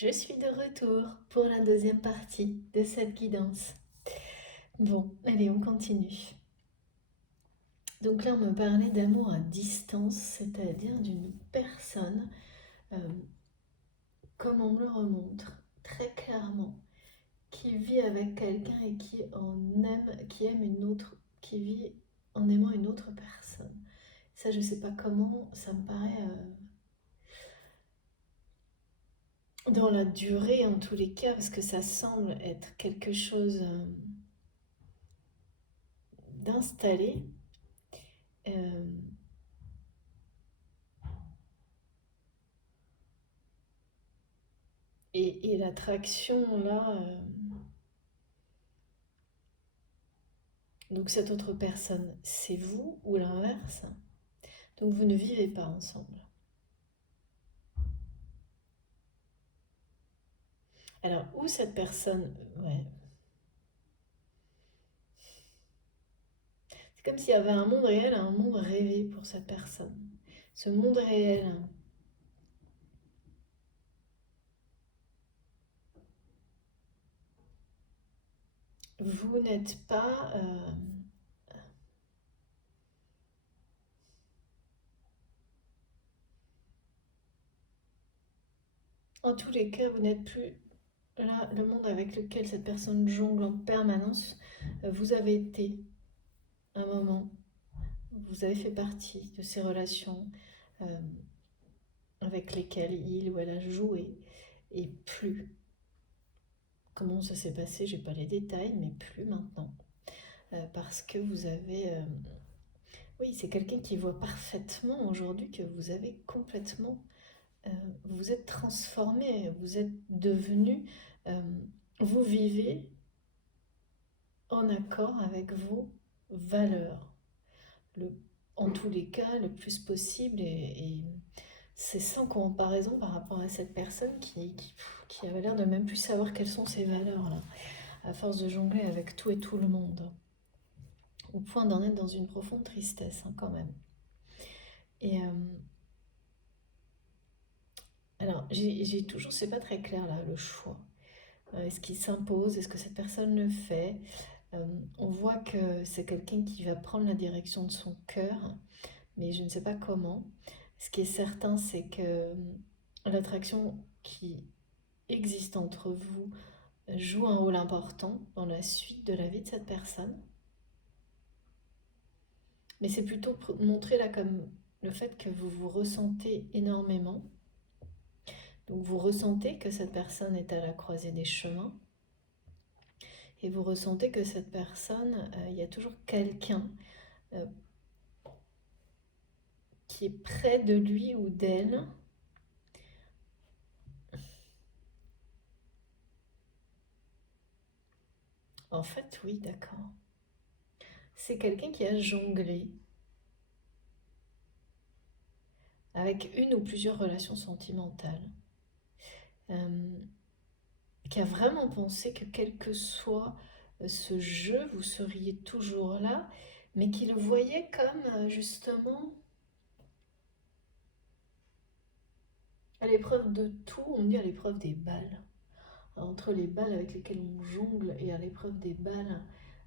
Je suis de retour pour la deuxième partie de cette guidance. Bon, allez, on continue. Donc là, on me parlait d'amour à distance, c'est-à-dire d'une personne, euh, comme on me le remontre très clairement, qui vit avec quelqu'un et qui en aime, qui aime une autre, qui vit en aimant une autre personne. Ça, je sais pas comment, ça me paraît dans la durée en tous les cas, parce que ça semble être quelque chose d'installé. Euh, et l'attraction, là, donc cette autre personne, c'est vous ou l'inverse? Donc vous ne vivez pas ensemble. Alors, où cette personne, ouais, c'est comme s'il y avait un monde réel et un monde rêvé pour cette personne. Ce monde réel, vous n'êtes pas, en tous les cas, vous n'êtes plus là, le monde avec lequel cette personne jongle en permanence. Vous avez été un moment, vous avez fait partie de ces relations. euh, avec lesquels il ou elle a joué, et plus. Comment ça s'est passé, j'ai pas les détails, mais plus maintenant. Parce que vous avez... oui, c'est quelqu'un qui voit parfaitement aujourd'hui que vous avez complètement... euh, vous êtes transformé, vous êtes devenu... euh, vous vivez en accord avec vos valeurs. Le, en tous les cas, le plus possible, et c'est sans comparaison par rapport à cette personne qui avait l'air de même plus savoir quelles sont ses valeurs, là, à force de jongler avec tout et tout le monde, au point d'en être dans une profonde tristesse, hein, quand même. Et alors, j'ai toujours, c'est pas très clair là, le choix. Est-ce qu'il s'impose? Est-ce que cette personne le fait? On voit que c'est quelqu'un qui va prendre la direction de son cœur, mais je ne sais pas comment. Ce qui est certain, c'est que l'attraction qui existe entre vous joue un rôle important dans la suite de la vie de cette personne. Mais c'est plutôt montré là comme le fait que vous vous ressentez énormément. Donc vous ressentez que cette personne est à la croisée des chemins. Et vous ressentez que cette personne, il y a toujours quelqu'un euh, qui est près de lui ou d'elle. En fait, oui, d'accord. C'est quelqu'un qui a jonglé avec une ou plusieurs relations sentimentales. Euh, qui a vraiment pensé que quel que soit ce jeu, vous seriez toujours là, mais qui le voyait comme justement à l'épreuve de tout, on dit à l'épreuve des balles. Entre les balles avec lesquelles on jongle et à l'épreuve des balles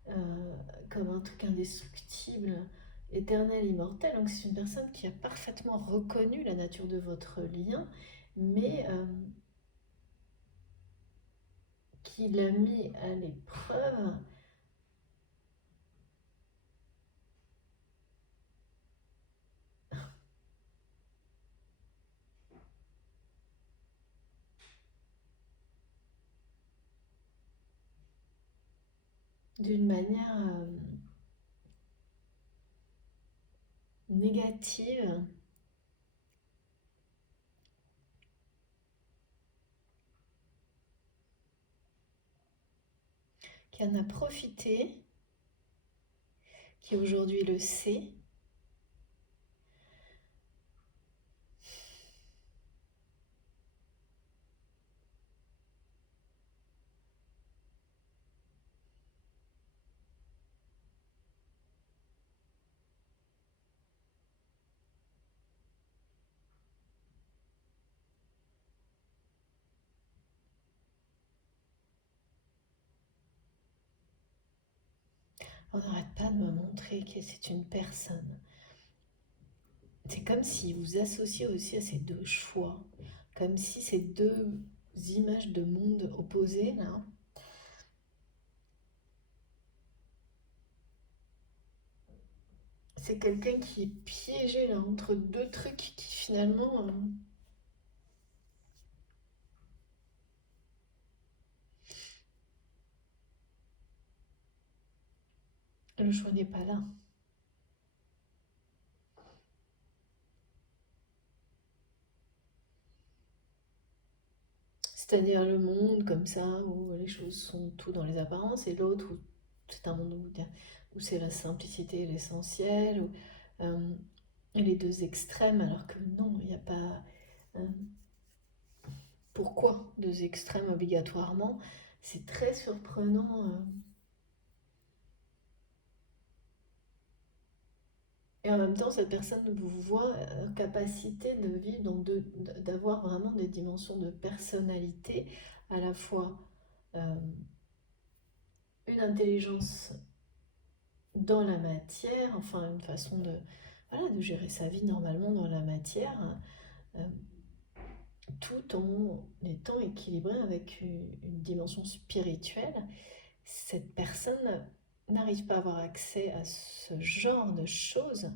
euh, comme un truc indestructible, éternel, immortel. Donc c'est une personne qui a parfaitement reconnu la nature de votre lien, mais qui l'a mis à l'épreuve d'une manière négative, qui en a profité, qui aujourd'hui le sait, On n'arrête pas de me montrer que c'est une personne. C'est comme si vous associez aussi à ces deux choix, comme si ces deux images de monde opposés, là, c'est quelqu'un qui est piégé là entre deux trucs qui finalement le choix n'est pas là. C'est-à-dire le monde comme ça, où les choses sont tout dans les apparences, et l'autre où c'est un monde où c'est la simplicité et l'essentiel, où, euh, les deux extrêmes, alors que non, il n'y a pas... euh, pourquoi deux extrêmes obligatoirement? C'est très surprenant. Et en même temps, cette personne vous voit capacité de vivre, d'avoir vraiment des dimensions de personnalité, à la fois euh, une intelligence dans la matière, enfin une façon de, voilà, de gérer sa vie normalement dans la matière, euh, tout en étant équilibré avec une dimension spirituelle. Cette personne n'arrive pas à avoir accès à ce genre de choses,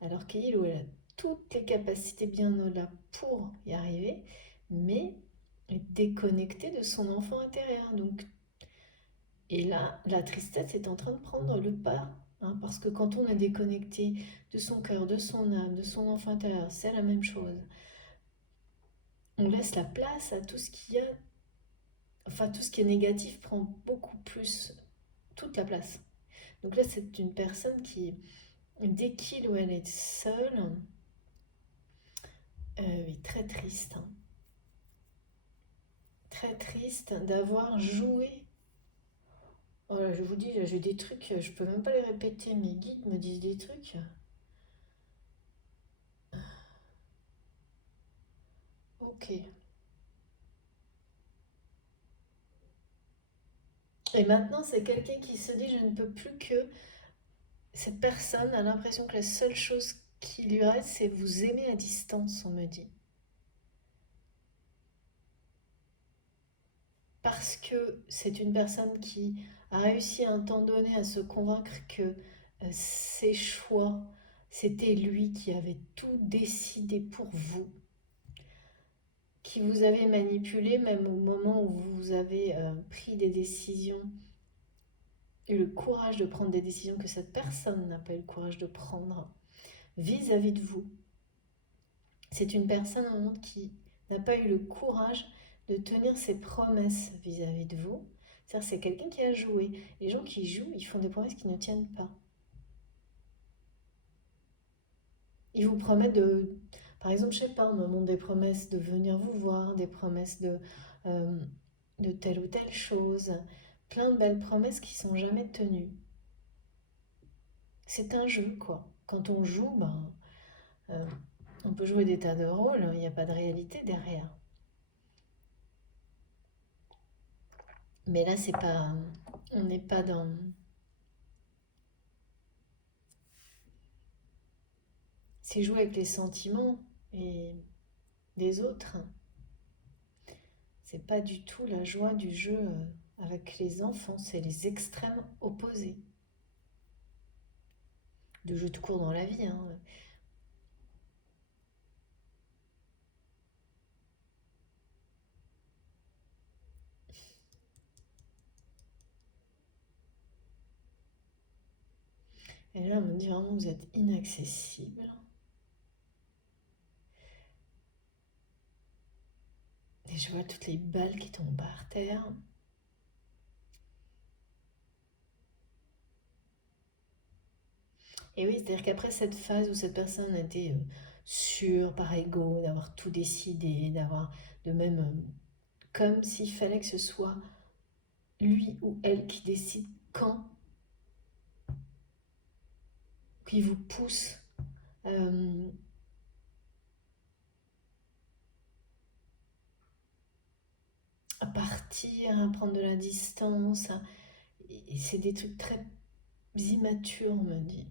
alors qu'il ou elle a toutes les capacités bien au-delà pour y arriver, mais est déconnectée de son enfant intérieur. Donc, et là, la tristesse est en train de prendre le pas, hein, parce que quand on est déconnecté de son cœur, de son âme, de son enfant intérieur, c'est la même chose. On laisse la place à tout ce qu'il y a, enfin tout ce qui est négatif prend beaucoup plus toute la place. Donc là, c'est une personne qui, dès qu'il ou elle est seule, est très triste, hein. Très triste d'avoir joué. Voilà, je vous dis, j'ai des trucs, je peux même pas les répéter, mes guides me disent des trucs. Ok. Et maintenant, c'est quelqu'un qui se dit, je ne peux plus que... Cette personne a l'impression que la seule chose qui lui reste, c'est vous aimer à distance, on me dit. Parce que c'est une personne qui a réussi à un temps donné à se convaincre que ses choix, c'était lui qui avait tout décidé pour vous, qui vous avait manipulé même au moment où vous avez pris des décisions, eu le courage de prendre des décisions que cette personne n'a pas eu le courage de prendre vis-à-vis de vous. C'est une personne au monde qui n'a pas eu le courage de tenir ses promesses vis-à-vis de vous. C'est-à-dire c'est quelqu'un qui a joué. Les gens qui jouent, ils font des promesses qui ne tiennent pas. Ils vous promettent de... Par exemple, je sais pas, on me montre des promesses de venir vous voir, des promesses euh, de telle ou telle chose. Plein de belles promesses qui sont jamais tenues. C'est un jeu, quoi. Quand on joue, ben, euh, on peut jouer des tas de rôles, il n'y a pas de réalité derrière. Mais là, c'est pas... On n'est pas dans... C'est jouer avec les sentiments et des autres. C'est pas du tout la joie du jeu avec les enfants, c'est les extrêmes opposés. De jeu tout court dans la vie, hein. Et là, on me dit vraiment, vous êtes inaccessible. Et je vois toutes les balles qui tombent par terre. Et oui, c'est-à-dire qu'après cette phase où cette personne était sûre par ego d'avoir tout décidé, d'avoir de même comme s'il fallait que ce soit lui ou elle qui décide quand, qui vous pousse euh, à partir, à prendre de la distance. Et c'est des trucs très immatures, on me dit.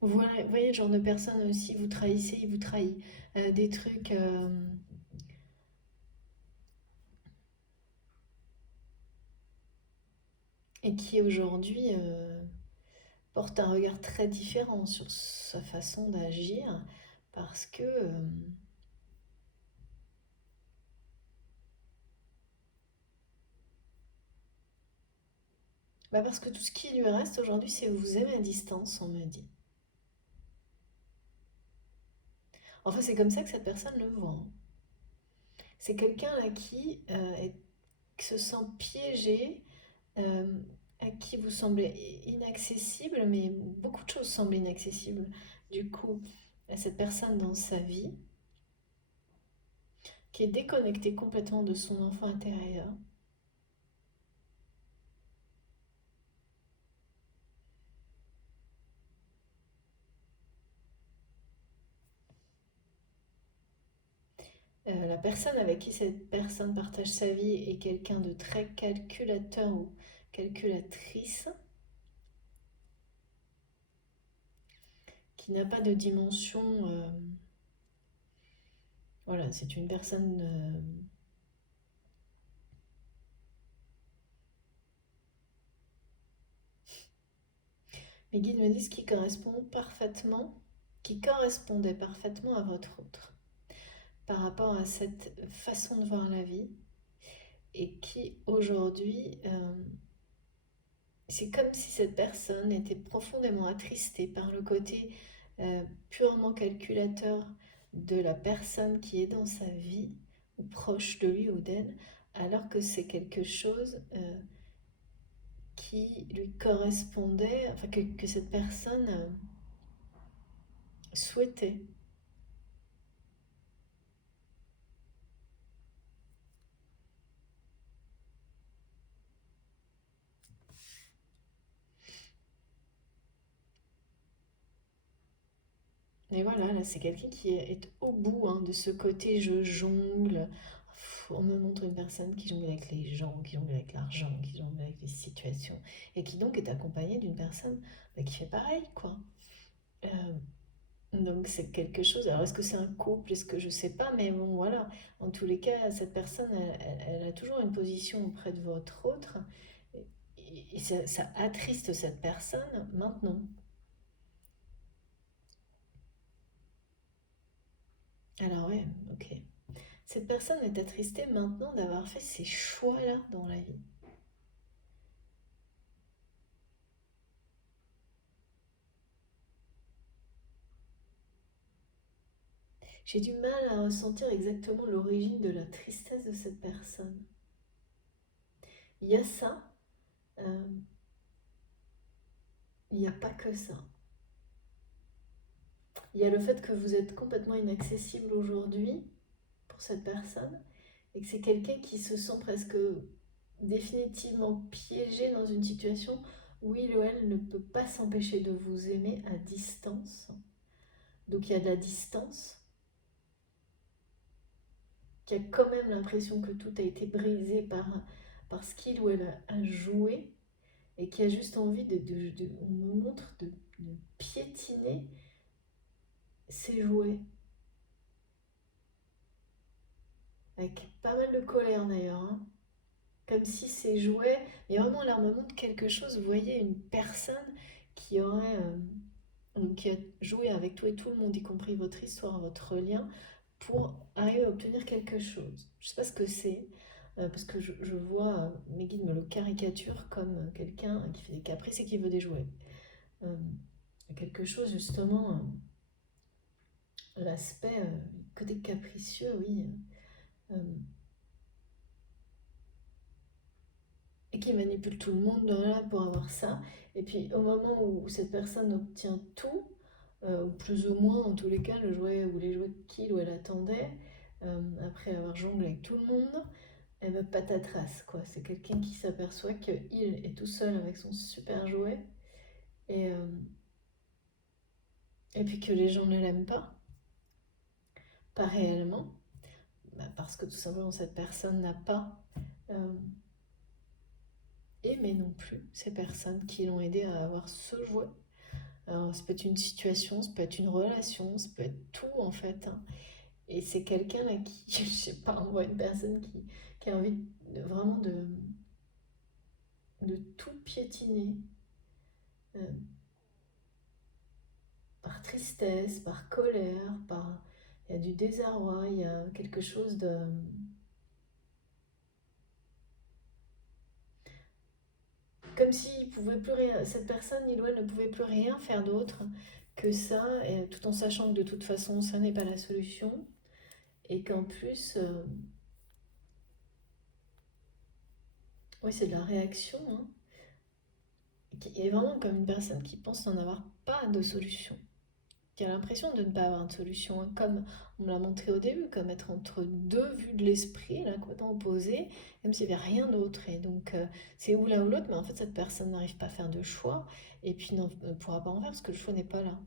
Voilà, vous voyez le genre de personne aussi, vous trahissez, il vous trahit. Des trucs... et qui aujourd'hui porte un regard très différent sur sa façon d'agir parce que... bah parce que tout ce qui lui reste aujourd'hui, c'est vous aimer à distance, on me dit. Enfin, c'est comme ça que cette personne le voit, hein. C'est quelqu'un là qui se sent piégé, euh, à qui vous semblez inaccessible, mais beaucoup de choses semblent inaccessibles. Du coup, à cette personne dans sa vie, qui est déconnectée complètement de son enfant intérieur. La personne avec qui cette personne partage sa vie est quelqu'un de très calculateur ou calculatrice, qui n'a pas de dimension. Voilà, c'est une personne. Mes guides me disent qui correspondait parfaitement à votre autre, par rapport à cette façon de voir la vie, et qui aujourd'hui, c'est comme si cette personne était profondément attristée par le côté purement calculateur de la personne qui est dans sa vie, ou proche de lui ou d'elle, alors que c'est quelque chose qui lui correspondait, enfin que cette personne souhaitait. Et voilà, là, c'est quelqu'un qui est au bout, hein, de ce côté je jongle. On me montre une personne qui jongle avec les gens, qui jongle avec l'argent, qui jongle avec les situations, et qui donc est accompagnée d'une personne bah, qui fait pareil, quoi. Euh, donc c'est quelque chose. Alors est-ce que c'est un couple? Est-ce que je sais pas? Mais bon, voilà. En tous les cas, cette personne, elle a toujours une position auprès de votre autre, et ça attriste cette personne maintenant. Alors ouais, ok. Cette personne est attristée maintenant d'avoir fait ces choix-là dans la vie. J'ai du mal à ressentir exactement l'origine de la tristesse de cette personne. Il y a ça, euh, il n'y a pas que ça. Il y a le fait que vous êtes complètement inaccessible aujourd'hui pour cette personne et que c'est quelqu'un qui se sent presque définitivement piégé dans une situation où il ou elle ne peut pas s'empêcher de vous aimer à distance. Donc il y a de la distance, qui a quand même l'impression que tout a été brisé par ce qu'il ou elle a joué, et qui a juste envie on me montre, de piétiner ses jouets. Avec pas mal de colère d'ailleurs, hein. Comme si ces jouets... Et vraiment là, on me montre quelque chose, vous voyez, une personne qui aurait... qui a joué avec tout et tout le monde, y compris votre histoire, votre lien, pour arriver à obtenir quelque chose. Je ne sais pas ce que c'est, parce que je vois, mes guides me le caricaturent comme quelqu'un qui fait des caprices et qui veut des jouets. Euh, quelque chose justement, l'aspect côté capricieux, oui, euh, et qui manipule tout le monde là pour avoir ça. Et puis au moment où cette personne obtient tout, ou plus ou moins en tous les cas le jouet ou les jouets qu'il ou elle attendait, après avoir jonglé avec tout le monde, et ben patatras quoi. C'est quelqu'un qui s'aperçoit qu'il est tout seul avec son super jouet, et, euh, et puis que les gens ne l'aiment pas réellement, bah, parce que tout simplement cette personne n'a pas euh, aimer non plus ces personnes qui l'ont aidé à avoir ce jouet. Alors, ça peut être une situation, ça peut être une relation, ça peut être tout en fait, hein. Et c'est quelqu'un là qui, je sais pas, on voit une personne qui a envie vraiment de tout piétiner, euh, par tristesse, par colère, par... Il y a du désarroi, il y a quelque chose de... Comme s'il pouvait plus rien, cette personne, il ou elle ne pouvait plus rien faire d'autre que ça, et tout en sachant que de toute façon, ça n'est pas la solution, et qu'en plus, oui, c'est de la réaction, hein, qui est vraiment comme une personne qui pense n'en avoir pas de solution, qui a l'impression de ne pas avoir de solution, hein, comme on me l'a montré au début, comme être entre deux vues de l'esprit, l'un complètement opposé, comme s'il n'y avait rien d'autre. Et donc, c'est ou l'un ou l'autre, mais en fait, cette personne n'arrive pas à faire de choix, et puis ne pourra pas en faire parce que le choix n'est pas là.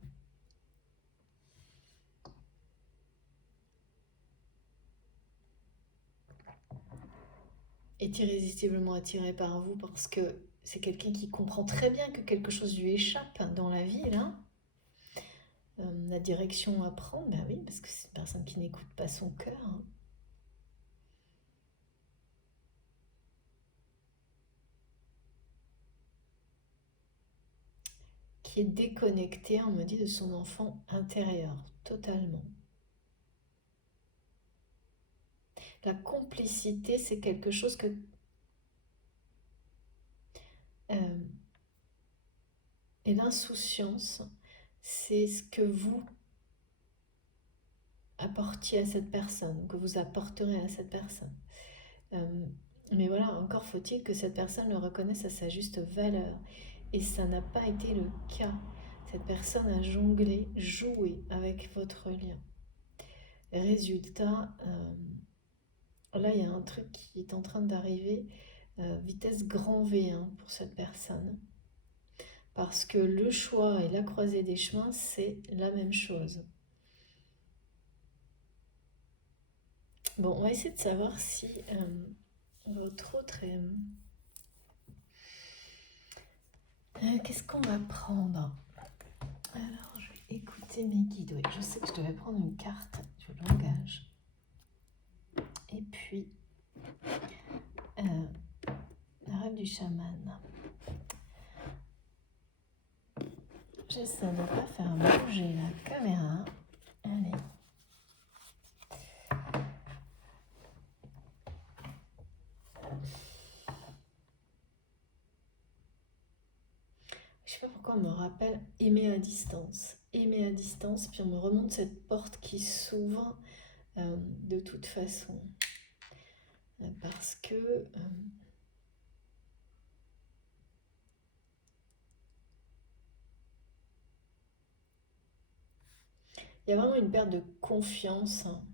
Est irrésistiblement attiré par vous parce que c'est quelqu'un qui comprend très bien que quelque chose lui échappe dans la vie, là. La direction à prendre, ben oui, parce que c'est une personne qui n'écoute pas son cœur, hein, qui est déconnecté, on me dit, de son enfant intérieur, totalement. La complicité, c'est quelque chose que... euh, et l'insouciance, c'est ce que vous apportiez à cette personne, que vous apporterez à cette personne. Euh, mais voilà, encore faut-il que cette personne le reconnaisse à sa juste valeur. Et ça n'a pas été le cas. Cette personne a jonglé, joué avec votre lien. Résultat, là il y a un truc qui est en train d'arriver, vitesse grand V, hein, pour cette personne. Parce que le choix et la croisée des chemins, c'est la même chose. Bon, on va essayer de savoir si votre autre est... qu'est-ce qu'on va prendre? Alors, je vais écouter mes guides. Oui, je sais que je devais prendre une carte du langage. Et puis, la rêve du chaman. J'essaie de ne pas faire bouger la caméra. Allez. Je sais pas pourquoi on me rappelle aimer à distance. Aimer à distance, puis on me remonte cette porte qui s'ouvre de toute façon. Parce que... il y a vraiment une perte de confiance, hein.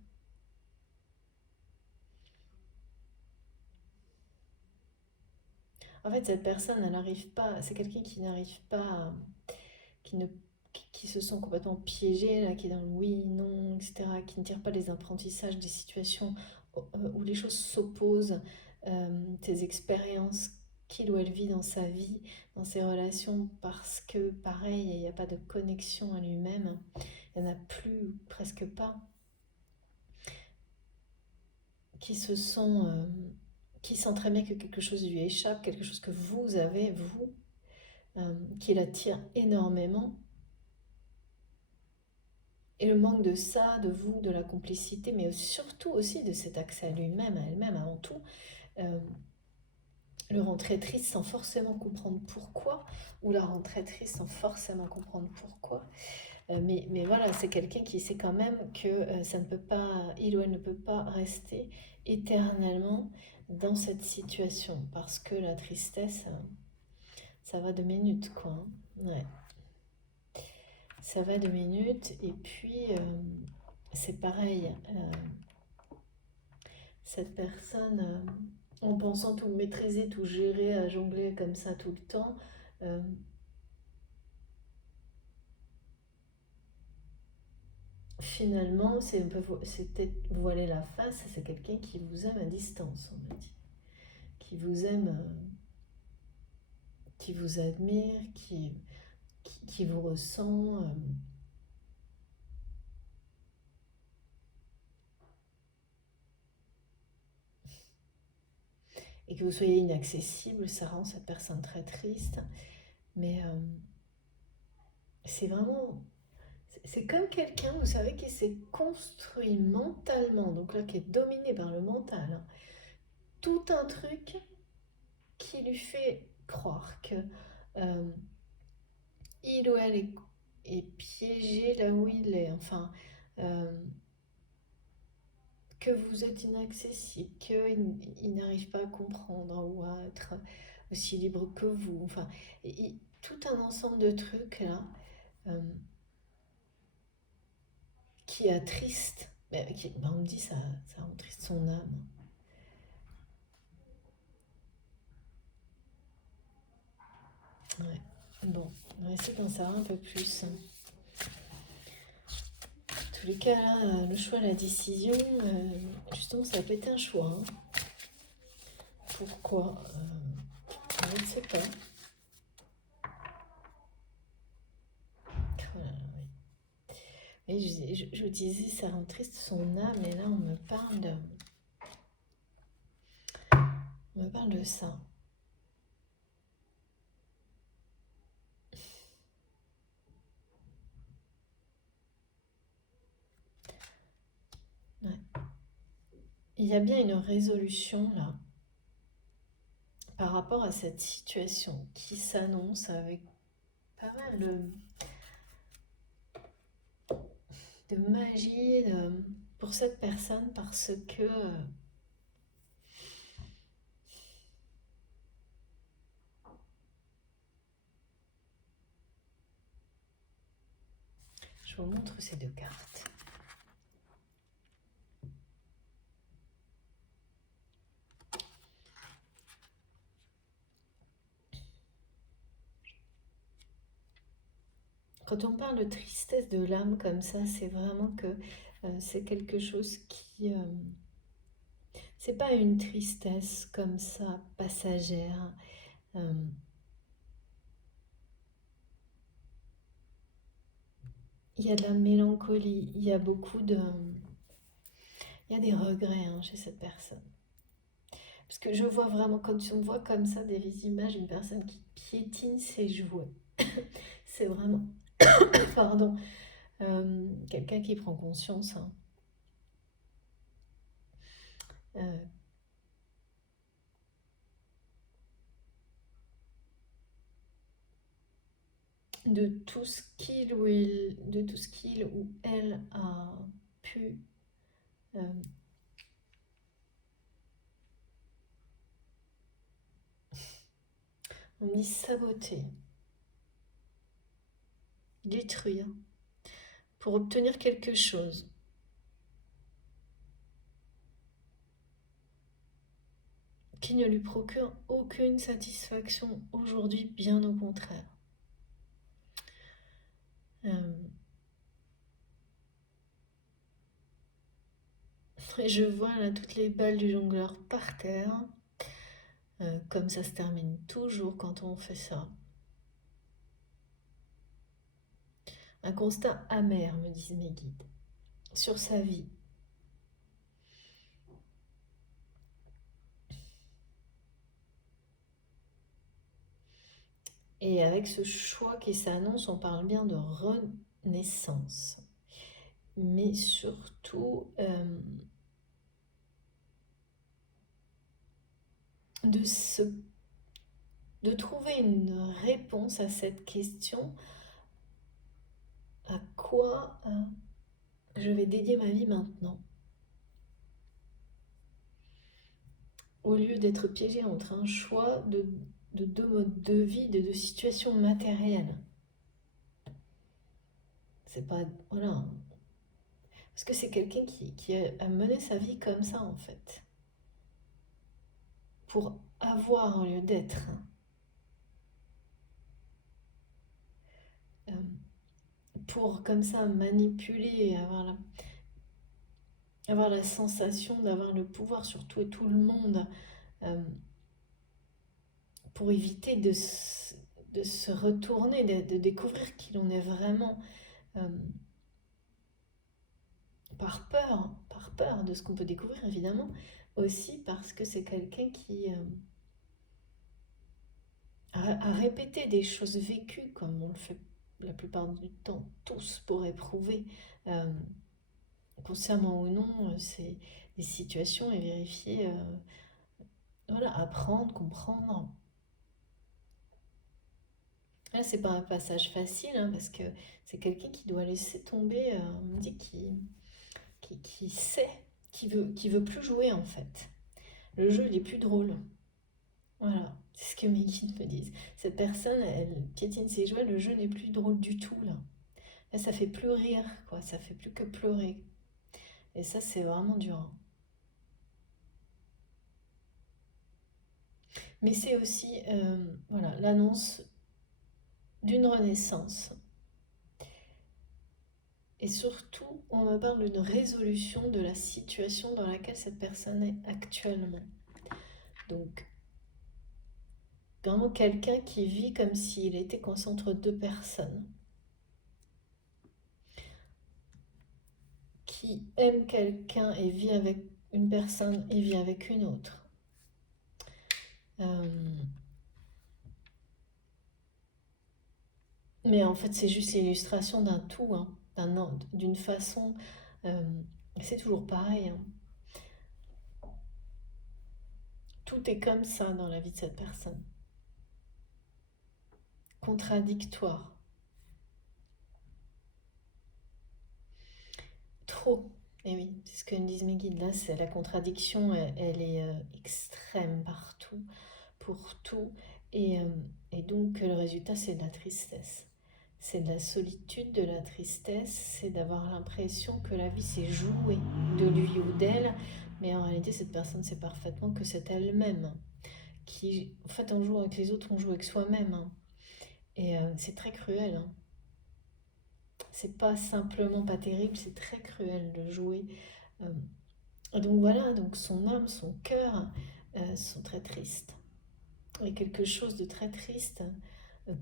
En fait, cette personne, elle n'arrive pas... C'est quelqu'un qui n'arrive pas... qui ne qui se sent complètement piégé, là, qui est dans le oui, non, etc., qui ne tire pas les apprentissages des situations où les choses s'opposent, ses expériences qu'il ou elle vit dans sa vie, dans ses relations, parce que, pareil, il n'y a pas de connexion à lui-même, il n'y en a plus, presque pas, qui se sent... qui sent très bien que quelque chose lui échappe, quelque chose que vous avez, vous, qui l'attire énormément. Et le manque de ça, de vous, de la complicité, mais surtout aussi de cet accès à lui-même, à elle-même avant tout, euh, le rend très triste sans forcément comprendre pourquoi, ou la rend très triste sans forcément comprendre pourquoi. Mais voilà, c'est quelqu'un qui sait quand même que ça ne peut pas, il ou elle ne peut pas rester éternellement dans cette situation, parce que la tristesse, ça va de minutes, quoi, hein. Ouais. Ça va 2 minutes, et puis c'est pareil, cette personne, en pensant tout maîtriser, tout gérer, à jongler comme ça tout le temps, euh, finalement, c'est peut-être voiler la face, c'est quelqu'un qui vous aime à distance, on m'a dit. Qui vous aime qui vous admire, qui vous ressent. Et que vous soyez inaccessible, ça rend cette personne très triste. Mais c'est vraiment... C'est comme quelqu'un, vous savez, qui s'est construit mentalement, donc là qui est dominé par le mental, hein, tout un truc qui lui fait croire que euh, il ou elle est piégé là où il est, enfin, euh, que vous êtes inaccessible, qu'il n'arrive pas à comprendre ou à être aussi libre que vous, enfin, tout un ensemble de trucs là euh, qui attriste, on me dit ça attriste son âme. Ouais. Bon, on va essayer d'en savoir un peu plus. En tous les cas, là, le choix, la décision, justement, ça n'a pas été un choix, hein. Pourquoi je ne sais pas. Voilà, oui. Et je vous disais, ça rend triste son âme, et là, on me parle de ça. Ouais. Il y a bien une résolution, là, par rapport à cette situation qui s'annonce avec pas mal de magie pour cette personne parce que je vous montre ces deux cartes. Quand on parle de tristesse de l'âme comme ça, c'est vraiment que c'est quelque chose qui... c'est pas une tristesse comme ça, passagère. euh, Il y a de la mélancolie, il y a beaucoup de... Il y a des regrets, hein, chez cette personne. Parce que je vois vraiment, quand on voit comme ça des images, une personne qui piétine ses jouets. C'est vraiment, pardon, quelqu'un qui prend conscience, hein, euh, de tout ce qu'il ou elle a pu euh, on me dit saboter, détruire pour obtenir quelque chose qui ne lui procure aucune satisfaction aujourd'hui, bien au contraire. Euh, et je vois là toutes les balles du jongleur par terre, comme ça se termine toujours quand on fait ça. Un constat amer, me disent mes guides, sur sa vie. Et avec ce choix qui s'annonce, on parle bien de renaissance. Mais surtout de, se, de trouver une réponse à cette question, à quoi je vais dédier ma vie maintenant. Au lieu d'être piégé entre un choix de deux modes de vie, de deux situations matérielles. C'est pas... Voilà. Parce que c'est quelqu'un qui a mené sa vie comme ça, en fait. Pour avoir au lieu d'être. Euh, pour comme ça manipuler et avoir la sensation d'avoir le pouvoir sur tout et tout le monde, euh, pour éviter de se retourner, de découvrir qui l'on est vraiment, euh, par peur de ce qu'on peut découvrir évidemment, aussi parce que c'est quelqu'un qui a répété des choses vécues comme on le fait la plupart du temps tous pour éprouver, euh, consciemment ou non, c'est des situations et vérifier, voilà, apprendre, comprendre. Là, c'est pas un passage facile, hein, parce que c'est quelqu'un qui doit laisser tomber, on me dit qui sait, qui veut plus jouer en fait. Le jeu, il est plus drôle. Voilà, c'est ce que mes guides me disent. Cette personne, elle piétine ses joies, le jeu n'est plus drôle du tout là. Là, ça fait plus rire, quoi, ça fait plus que pleurer. Et ça, c'est vraiment dur, hein. Mais c'est aussi, voilà, l'annonce d'une renaissance. Et surtout, on me parle d'une résolution de la situation dans laquelle cette personne est actuellement. Donc, vraiment quelqu'un qui vit comme s'il était coincé entre deux personnes, qui aime quelqu'un et vit avec une personne et vit avec une autre. Euh, mais en fait, c'est juste l'illustration d'un tout, hein, d'une façon. euh, c'est toujours pareil, hein. Tout est comme ça dans la vie de cette personne. Contradictoire. Trop. Et oui, c'est ce que me disent mes guides. Là, c'est la contradiction, elle est extrême partout, pour tout. Et, euh, et donc, le résultat, c'est de la tristesse. C'est de la solitude, de la tristesse, c'est d'avoir l'impression que la vie s'est jouée de lui ou d'elle. Mais en réalité, cette personne sait parfaitement que c'est elle-même. En fait, on joue avec les autres, on joue avec soi-même, hein. Et c'est très cruel, hein. C'est pas simplement pas terrible, c'est très cruel de jouer. Euh, donc voilà, donc son âme, son cœur sont très tristes. Il y a quelque chose de très triste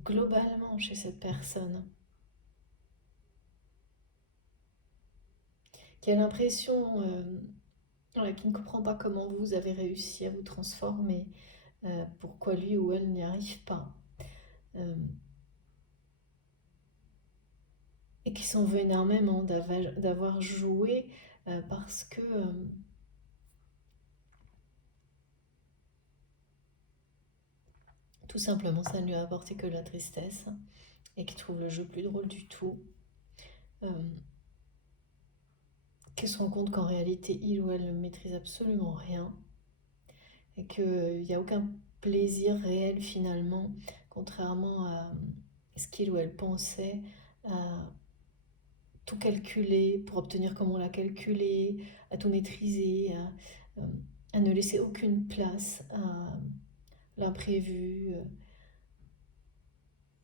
globalement chez cette personne, qui a l'impression, voilà, qui ne comprend pas comment vous avez réussi à vous transformer, pourquoi lui ou elle n'y arrive pas. Euh, et qui s'en veut énormément d'avoir joué parce que tout simplement ça ne lui a apporté que la tristesse et qui trouve le jeu plus drôle du tout. Euh, qui se rend compte qu'en réalité il ou elle ne maîtrise absolument rien et qu'il n'y a aucun plaisir réel finalement, contrairement à ce qu'il ou elle pensait, à tout calculer pour obtenir comme on l'a calculé, à tout maîtriser, à ne laisser aucune place à l'imprévu,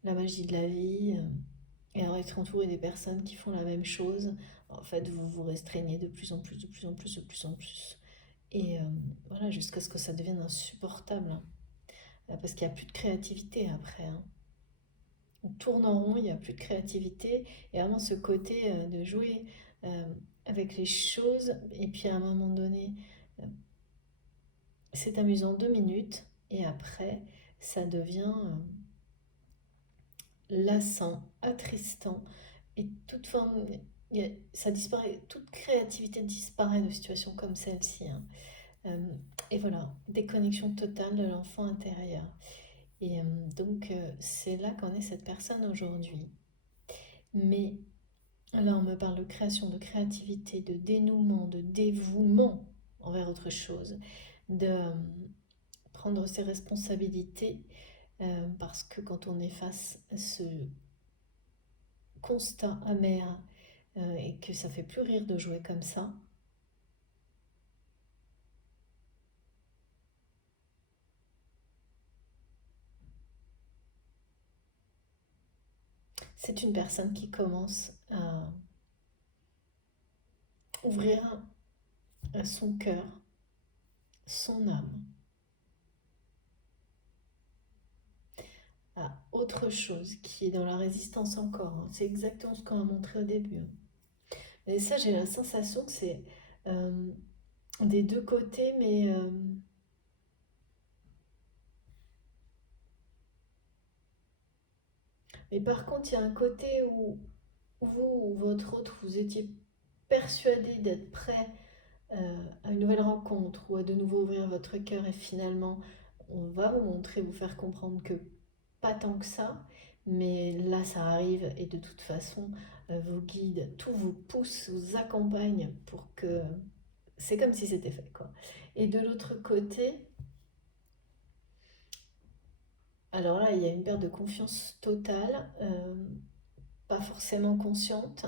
la magie de la vie, et à être entouré des personnes qui font la même chose. En fait, vous vous restreignez de plus en plus, de plus en plus, de plus en plus. Et voilà, jusqu'à ce que ça devienne insupportable, hein. Parce qu'il n'y a plus de créativité après, hein. On tourne en rond, il n'y a plus de créativité. Et vraiment ce côté de jouer euh, avec les choses. Et puis à un moment donné, euh, c'est amusant 2 minutes. Et après, ça devient lassant, attristant. Et toute forme, ça disparaît, toute créativité disparaît de situations comme celle-ci, hein. Euh, et voilà, déconnexion totale de l'enfant intérieur. Et donc, c'est là qu'en est cette personne aujourd'hui. Mais là, on me parle de création, de créativité, de dénouement, de dévouement envers autre chose, de prendre ses responsabilités, parce que quand on est face à ce constat amer et que ça fait plus rire de jouer comme ça, c'est une personne qui commence à ouvrir son cœur, son âme, à autre chose, qui est dans la résistance encore, hein. C'est exactement ce qu'on a montré au début, hein. Et ça, j'ai la sensation que c'est euh, des deux côtés, mais par contre, il y a un côté où vous ou votre autre, vous étiez persuadé d'être prêt à une nouvelle rencontre ou à de nouveau ouvrir votre cœur et finalement, on va vous montrer, vous faire comprendre que pas tant que ça, mais là, ça arrive et de toute façon, vos guides, tout vous pousse, vous accompagne pour que c'est comme si c'était fait, quoi. Et de l'autre côté, alors là, il y a une perte de confiance totale, pas forcément consciente.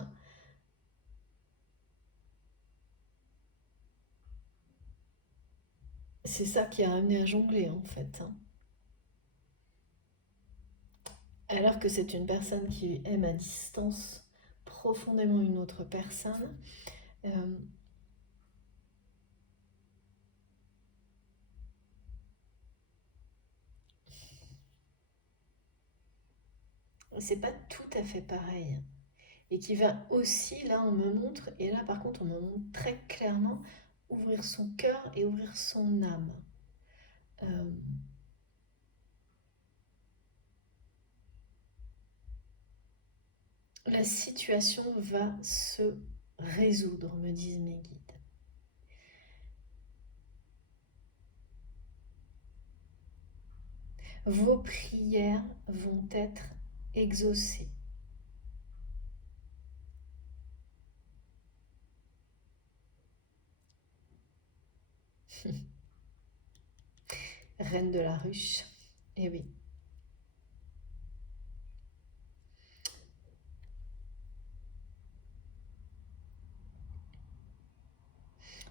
C'est ça qui a amené à jongler, en fait, hein. Alors que c'est une personne qui aime à distance profondément une autre personne. euh, c'est pas tout à fait pareil. Et qui va aussi, là on me montre, et là par contre on me montre très clairement, ouvrir son cœur et ouvrir son âme. Euh, la situation va se résoudre, me disent mes guides. Vos prières vont être exaucées. Reine de la ruche. Eh oui.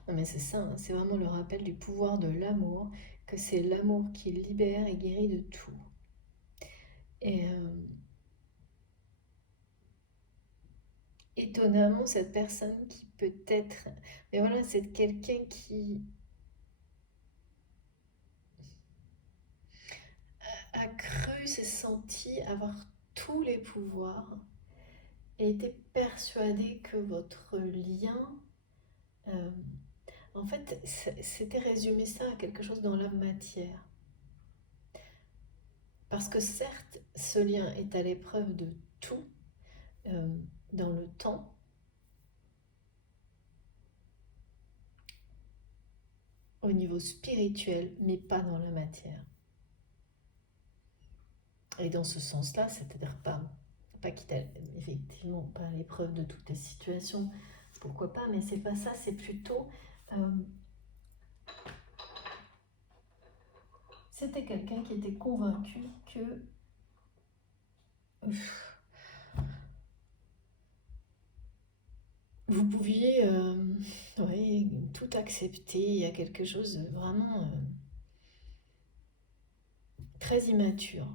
Non mais c'est ça, hein, c'est vraiment le rappel du pouvoir de l'amour, que c'est l'amour qui libère et guérit de tout. Et étonnamment, cette personne qui peut être... Mais voilà, c'est quelqu'un qui a cru, s'est senti avoir tous les pouvoirs et était persuadé que votre lien... euh, en fait, c'était résumer ça à quelque chose dans la matière. Parce que certes, ce lien est à l'épreuve de tout, euh, dans le temps, au niveau spirituel, mais pas dans la matière. Et dans ce sens-là, c'est-à-dire pas quitte à, effectivement, pas à l'épreuve de toutes les situations, pourquoi pas, mais c'est pas ça, c'est plutôt... euh, c'était quelqu'un qui était convaincu que vous pouviez ouais, tout accepter, il y a quelque chose de vraiment très immature.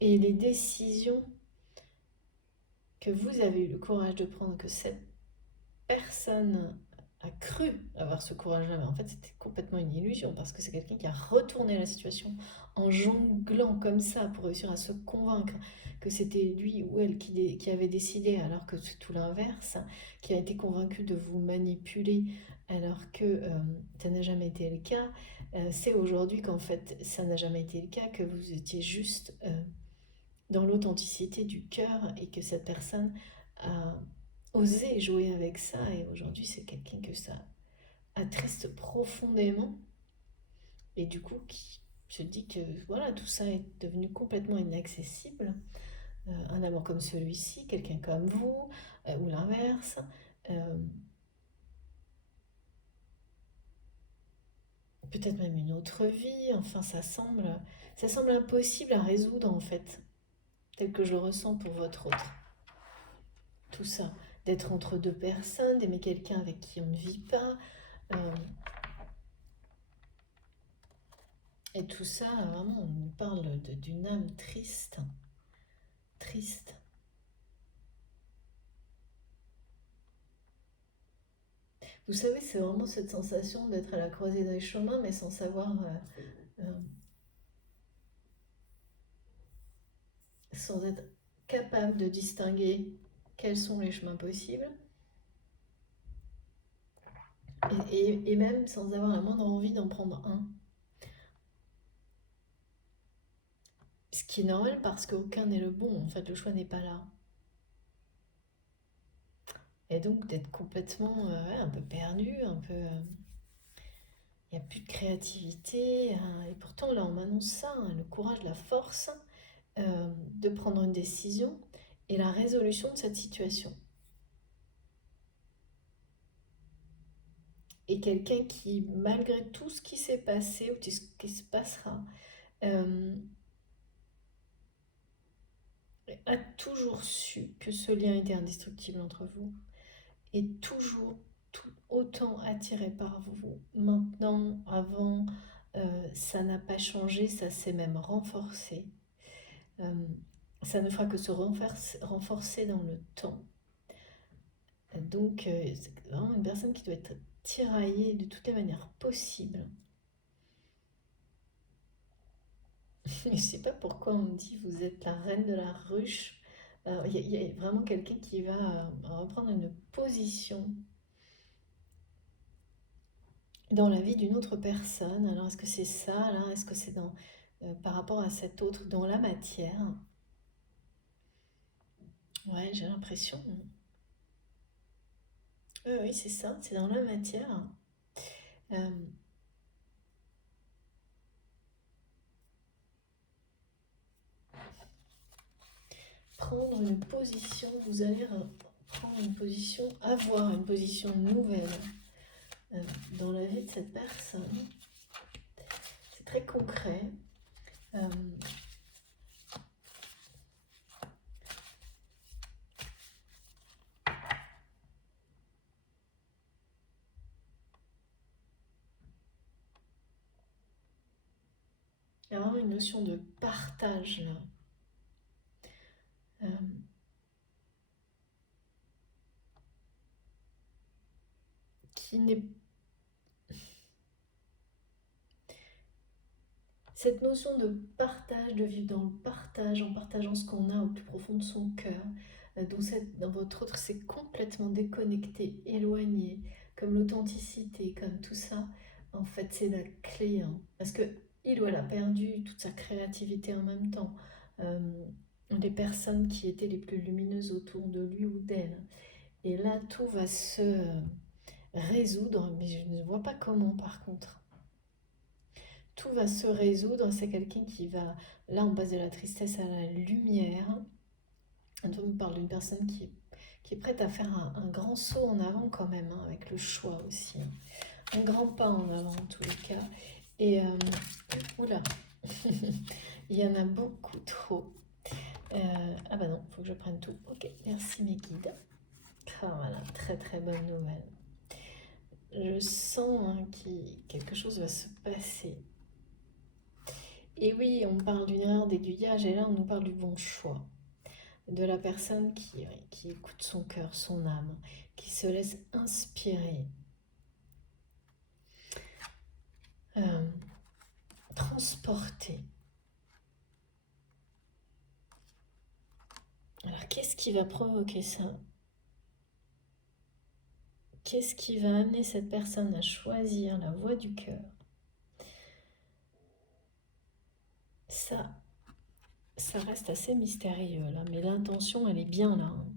Et les décisions que vous avez eu le courage de prendre, que cette personne a cru avoir ce courage-là, mais en fait c'était complètement une illusion parce que c'est quelqu'un qui a retourné la situation en jonglant comme ça pour réussir à se convaincre que c'était lui ou elle qui avait décidé alors que c'est tout l'inverse, qui a été convaincu de vous manipuler alors que ça n'a jamais été le cas. C'est aujourd'hui qu'en fait ça n'a jamais été le cas, que vous étiez juste dans l'authenticité du cœur et que cette personne a osé jouer avec ça et aujourd'hui c'est quelqu'un que ça attriste profondément et du coup qui se dit que voilà tout ça est devenu complètement inaccessible. Un amour comme celui-ci, quelqu'un comme vous ou l'inverse, euh, peut-être même une autre vie, enfin ça semble impossible à résoudre en fait, tel que je le ressens pour votre autre. Tout ça, d'être entre deux personnes, d'aimer quelqu'un avec qui on ne vit pas, euh, et tout ça, vraiment, on nous parle d'une âme triste, triste. Vous savez, c'est vraiment cette sensation d'être à la croisée des chemins, mais sans savoir sans être capable de distinguer quels sont les chemins possibles, et même sans avoir la moindre envie d'en prendre un. Ce qui est normal parce qu'aucun n'est le bon, en fait, le choix n'est pas là. Et donc d'être complètement ouais, un peu perdu, un peu... il n'y a plus de créativité. Et pourtant, là, on m'annonce ça, hein, le courage, la force de prendre une décision et la résolution de cette situation. Et quelqu'un qui, malgré tout ce qui s'est passé ou tout ce qui se passera, euh, a toujours su que ce lien était indestructible entre vous et toujours autant attiré par vous. Maintenant, avant, ça n'a pas changé, ça s'est même renforcé. Euh, ça ne fera que se renforcer dans le temps. Donc, c'est vraiment une personne qui doit être tiraillée de toutes les manières possibles. Je ne sais pas pourquoi on me dit vous êtes la reine de la ruche. Il y a vraiment quelqu'un qui va reprendre une position dans la vie d'une autre personne. Alors est-ce que c'est ça là? Est-ce que c'est par rapport à cet autre dans la matière? Ouais, j'ai l'impression. Oui, c'est ça, c'est dans la matière. Euh, Prendre une position, vous allez prendre une position, avoir une position nouvelle dans la vie de cette personne. C'est très concret. Euh, Il y a vraiment une notion de partage là. Euh, qui n'est Cette notion de partage, de vivre dans le partage, en partageant ce qu'on a au plus profond de son cœur, dans votre autre, c'est complètement déconnecté, éloigné, comme l'authenticité, comme tout ça, en fait, c'est la clé. Hein. Parce que il ou elle a perdu toute sa créativité en même temps. Euh, les personnes qui étaient les plus lumineuses autour de lui ou d'elle. Et là, tout va se résoudre, mais je ne vois pas comment par contre. Tout va se résoudre. C'est quelqu'un qui va, là, on passe de la tristesse à la lumière. On parle d'une personne qui est prête à faire un grand saut en avant quand même, hein, avec le choix aussi. Hein. Un grand pas en avant en tous les cas. Et, oula, il y en a beaucoup trop. Ah bah non, il faut que je prenne tout. Ok, merci mes guides. Ah voilà, très très bonne nouvelle. Je sens hein, quelque chose va se passer. Et oui, on parle d'une erreur d'aiguillage et là on nous parle du bon choix. De la personne qui écoute son cœur, son âme, qui se laisse inspirer, transporter. Alors qu'est-ce qui va provoquer ça? Qu'est-ce qui va amener cette personne à choisir la voie du cœur? Ça reste assez mystérieux là, mais l'intention elle est bien là. Hein.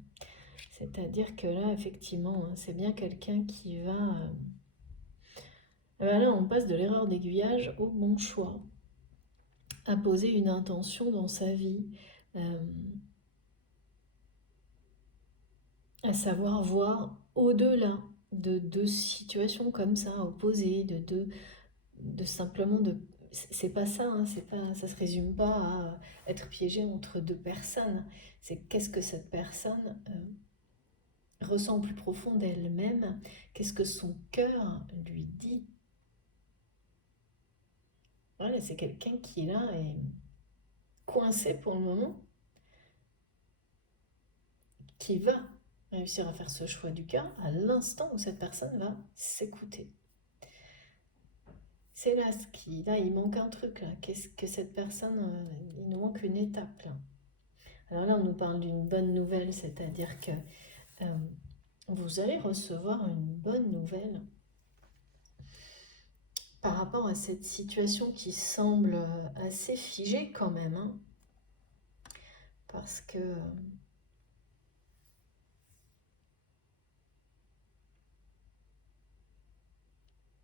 C'est-à-dire que là effectivement hein, c'est bien quelqu'un qui va... là on passe de l'erreur d'aiguillage au bon choix. À poser une intention dans sa vie. À savoir voir au-delà de deux situations comme ça, opposées, de simplement de... C'est pas ça, hein, c'est pas, ça se résume pas à être piégé entre deux personnes. C'est qu'est-ce que cette personne ressent au plus profond d'elle-même, qu'est-ce que son cœur lui dit. Voilà, c'est quelqu'un qui là est coincé pour le moment, qui va réussir à faire ce choix du cœur à l'instant où cette personne va s'écouter. C'est là il manque un truc là. Qu'est-ce que cette personne, il nous manque une étape là. Alors là, on nous parle d'une bonne nouvelle, c'est-à-dire que euh, vous allez recevoir une bonne nouvelle par rapport à cette situation qui semble assez figée quand même, hein, parce que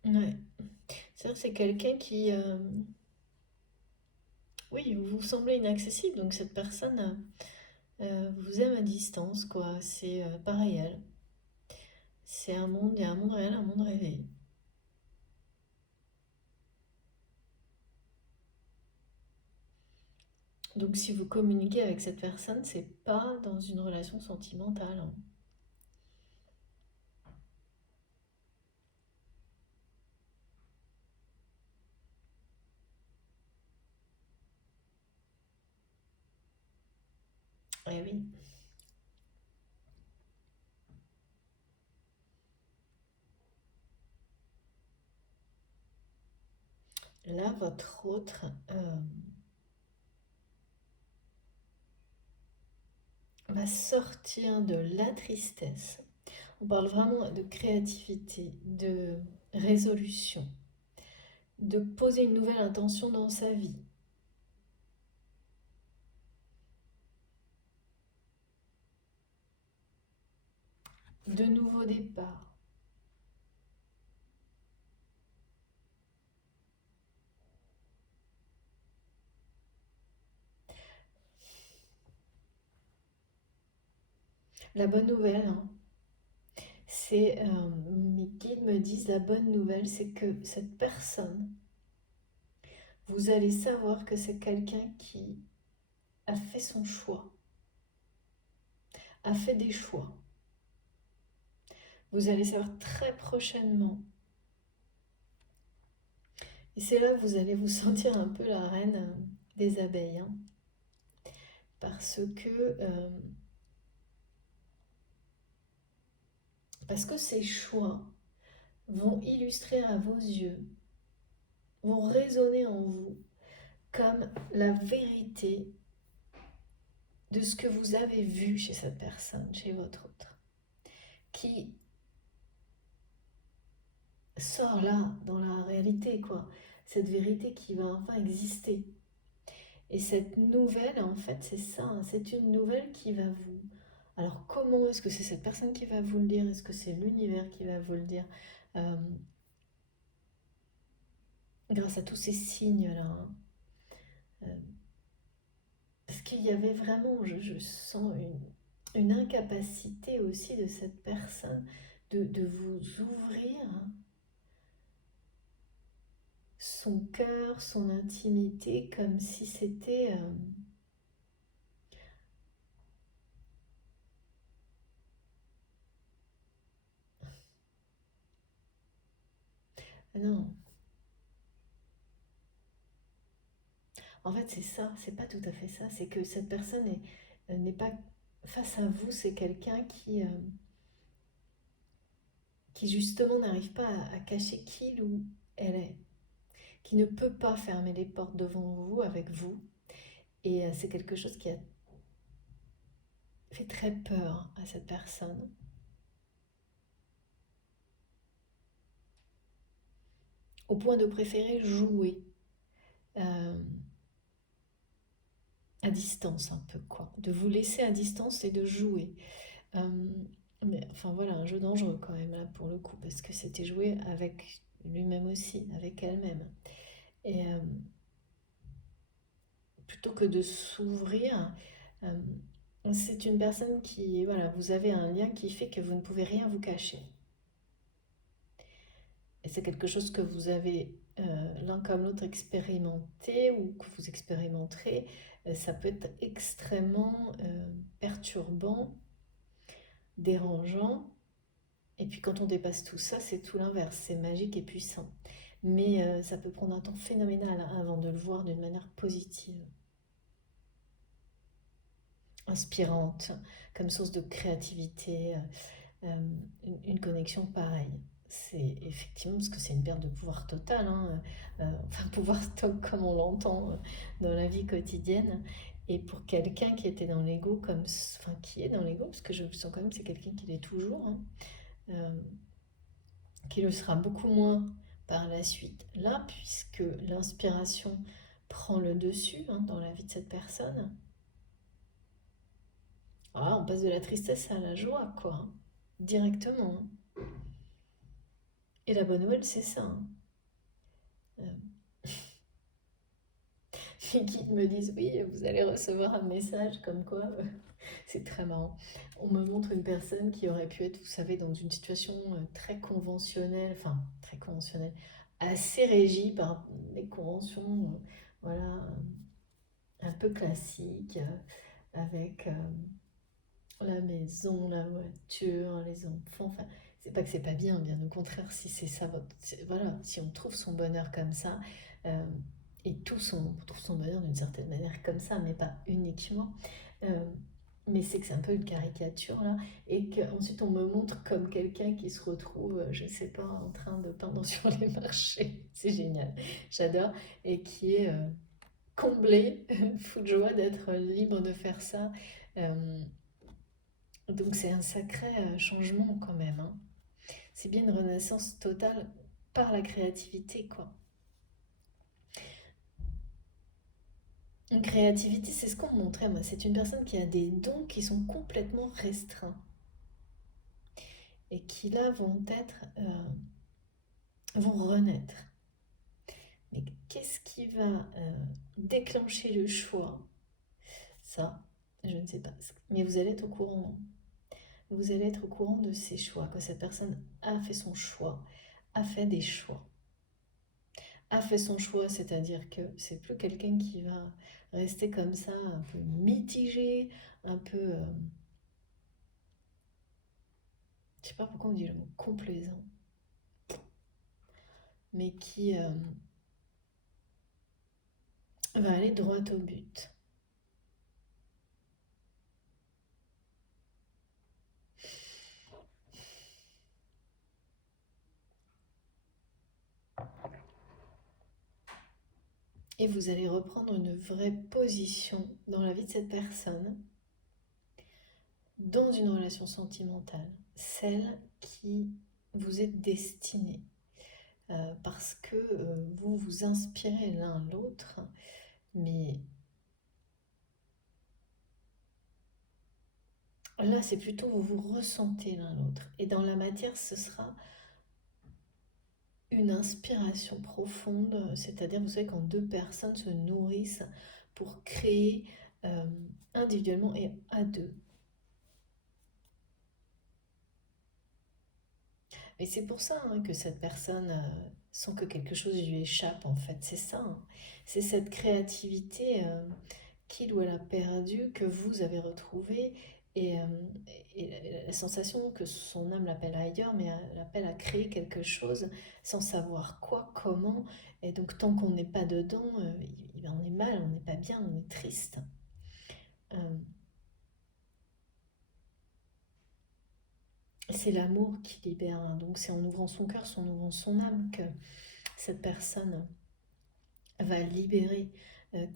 ouais, c'est-à-dire que c'est quelqu'un qui, oui, vous semblez inaccessible, donc cette personne vous aime à distance, quoi. C'est pas réel. C'est un monde, il y a un monde réel, un monde rêvé. Donc si vous communiquez avec cette personne, c'est pas dans une relation sentimentale, hein. Eh oui. Là, votre autre va sortir de la tristesse. On parle vraiment de créativité, de résolution, de poser une nouvelle intention dans sa vie, de nouveaux départs. La bonne nouvelle, hein, c'est, mes guides me disent, la bonne nouvelle, c'est que cette personne, vous allez savoir que c'est quelqu'un qui a fait son choix, a fait des choix. Vous allez savoir très prochainement. Et c'est là que vous allez vous sentir un peu la reine des abeilles, hein, parce que parce que ces choix vont illustrer à vos yeux, vont résonner en vous comme la vérité de ce que vous avez vu chez cette personne, chez votre autre, qui sort là, dans la réalité, quoi. Cette vérité qui va enfin exister. Et cette nouvelle, en fait, c'est ça, hein, c'est une nouvelle qui va vous... Alors comment est-ce que c'est cette personne qui va vous le dire? Est-ce que c'est l'univers qui va vous le dire? Euh, Grâce à tous ces signes-là, hein. Euh, Parce qu'il y avait vraiment, je sens une incapacité aussi de cette personne de vous ouvrir son cœur, son intimité, comme si c'était... non, en fait c'est ça, c'est pas tout à fait ça, c'est que cette personne n'est pas face à vous, c'est quelqu'un qui justement n'arrive pas à cacher qui il ou elle est, qui ne peut pas fermer les portes devant vous, avec vous. Et c'est quelque chose qui a fait très peur à cette personne, au point de préférer jouer euh, à distance un peu, quoi. De vous laisser à distance et de jouer. Euh, mais enfin voilà, un jeu dangereux quand même là pour le coup, parce que c'était jouer avec lui-même aussi, avec elle-même. Et plutôt que de s'ouvrir, euh, c'est une personne qui, voilà, vous avez un lien qui fait que vous ne pouvez rien vous cacher. Et c'est quelque chose que vous avez l'un comme l'autre expérimenté ou que vous expérimenterez. Ça peut être extrêmement perturbant, dérangeant. Et puis quand on dépasse tout ça, c'est tout l'inverse, c'est magique et puissant. Mais ça peut prendre un temps phénoménal avant de le voir d'une manière positive, inspirante, comme source de créativité, une connexion pareille. C'est effectivement parce que c'est une perte de pouvoir totale, hein, enfin pouvoir comme on l'entend dans la vie quotidienne. Et pour quelqu'un qui était dans l'ego, enfin qui est dans l'ego, parce que je sens quand même que c'est quelqu'un qui l'est toujours, hein, euh, qui le sera beaucoup moins par la suite, là, puisque l'inspiration prend le dessus, hein, dans la vie de cette personne. Ah, on passe de la tristesse à la joie, quoi, hein, directement, hein. Et la bonne nouvelle, c'est ça, hein. Euh, Les guides me disent, oui, vous allez recevoir un message comme quoi, c'est très marrant. On me montre une personne qui aurait pu être, vous savez, dans une situation très conventionnelle, enfin, très conventionnelle, assez régie par les conventions, voilà, un peu classiques, avec la maison, la voiture, les enfants. Enfin, c'est pas que c'est pas bien, bien au contraire, si c'est ça, voilà, si on trouve son bonheur comme ça, euh, et on trouve son bonheur d'une certaine manière comme ça, mais pas uniquement. euh, mais c'est que c'est un peu une caricature là, et qu'ensuite on me montre comme quelqu'un qui se retrouve, je sais pas, en train de peindre sur les marchés. C'est génial, j'adore, et qui est comblé, fou de joie d'être libre de faire ça. Euh, donc c'est un sacré changement quand même, hein. C'est bien une renaissance totale par la créativité, quoi. Une créativité, c'est ce qu'on me montrait, moi. C'est une personne qui a des dons qui sont complètement restreints et qui là vont renaître. Mais qu'est-ce qui va déclencher le choix? Ça, je ne sais pas. Mais vous allez être au courant. Vous allez être au courant de ces choix, que cette personne a fait son choix, a fait des choix. A fait son choix, c'est-à-dire que c'est plus quelqu'un qui va rester comme ça, un peu mitigé, un peu, je sais pas pourquoi on dit le mot complaisant, mais qui va aller droit au but. Et vous allez reprendre une vraie position dans la vie de cette personne, dans une relation sentimentale, celle qui vous est destinée. Parce que vous vous inspirez l'un l'autre, mais là c'est plutôt vous vous ressentez l'un l'autre. Et dans la matière, ce sera une inspiration profonde, c'est-à-dire vous savez quand deux personnes se nourrissent pour créer euh, individuellement et à deux. Et c'est pour ça hein, que cette personne sent que quelque chose lui échappe en fait, c'est ça, hein. C'est cette créativité qu'il ou elle a perdue que vous avez retrouvée et, la sensation que son âme l'appelle ailleurs, mais l'appelle à créer quelque chose sans savoir quoi, comment. Et donc tant qu'on n'est pas dedans, on est mal, on n'est pas bien, on est triste. Euh, c'est l'amour qui libère, hein. Donc c'est en ouvrant son cœur, en ouvrant son âme que cette personne va libérer, euh,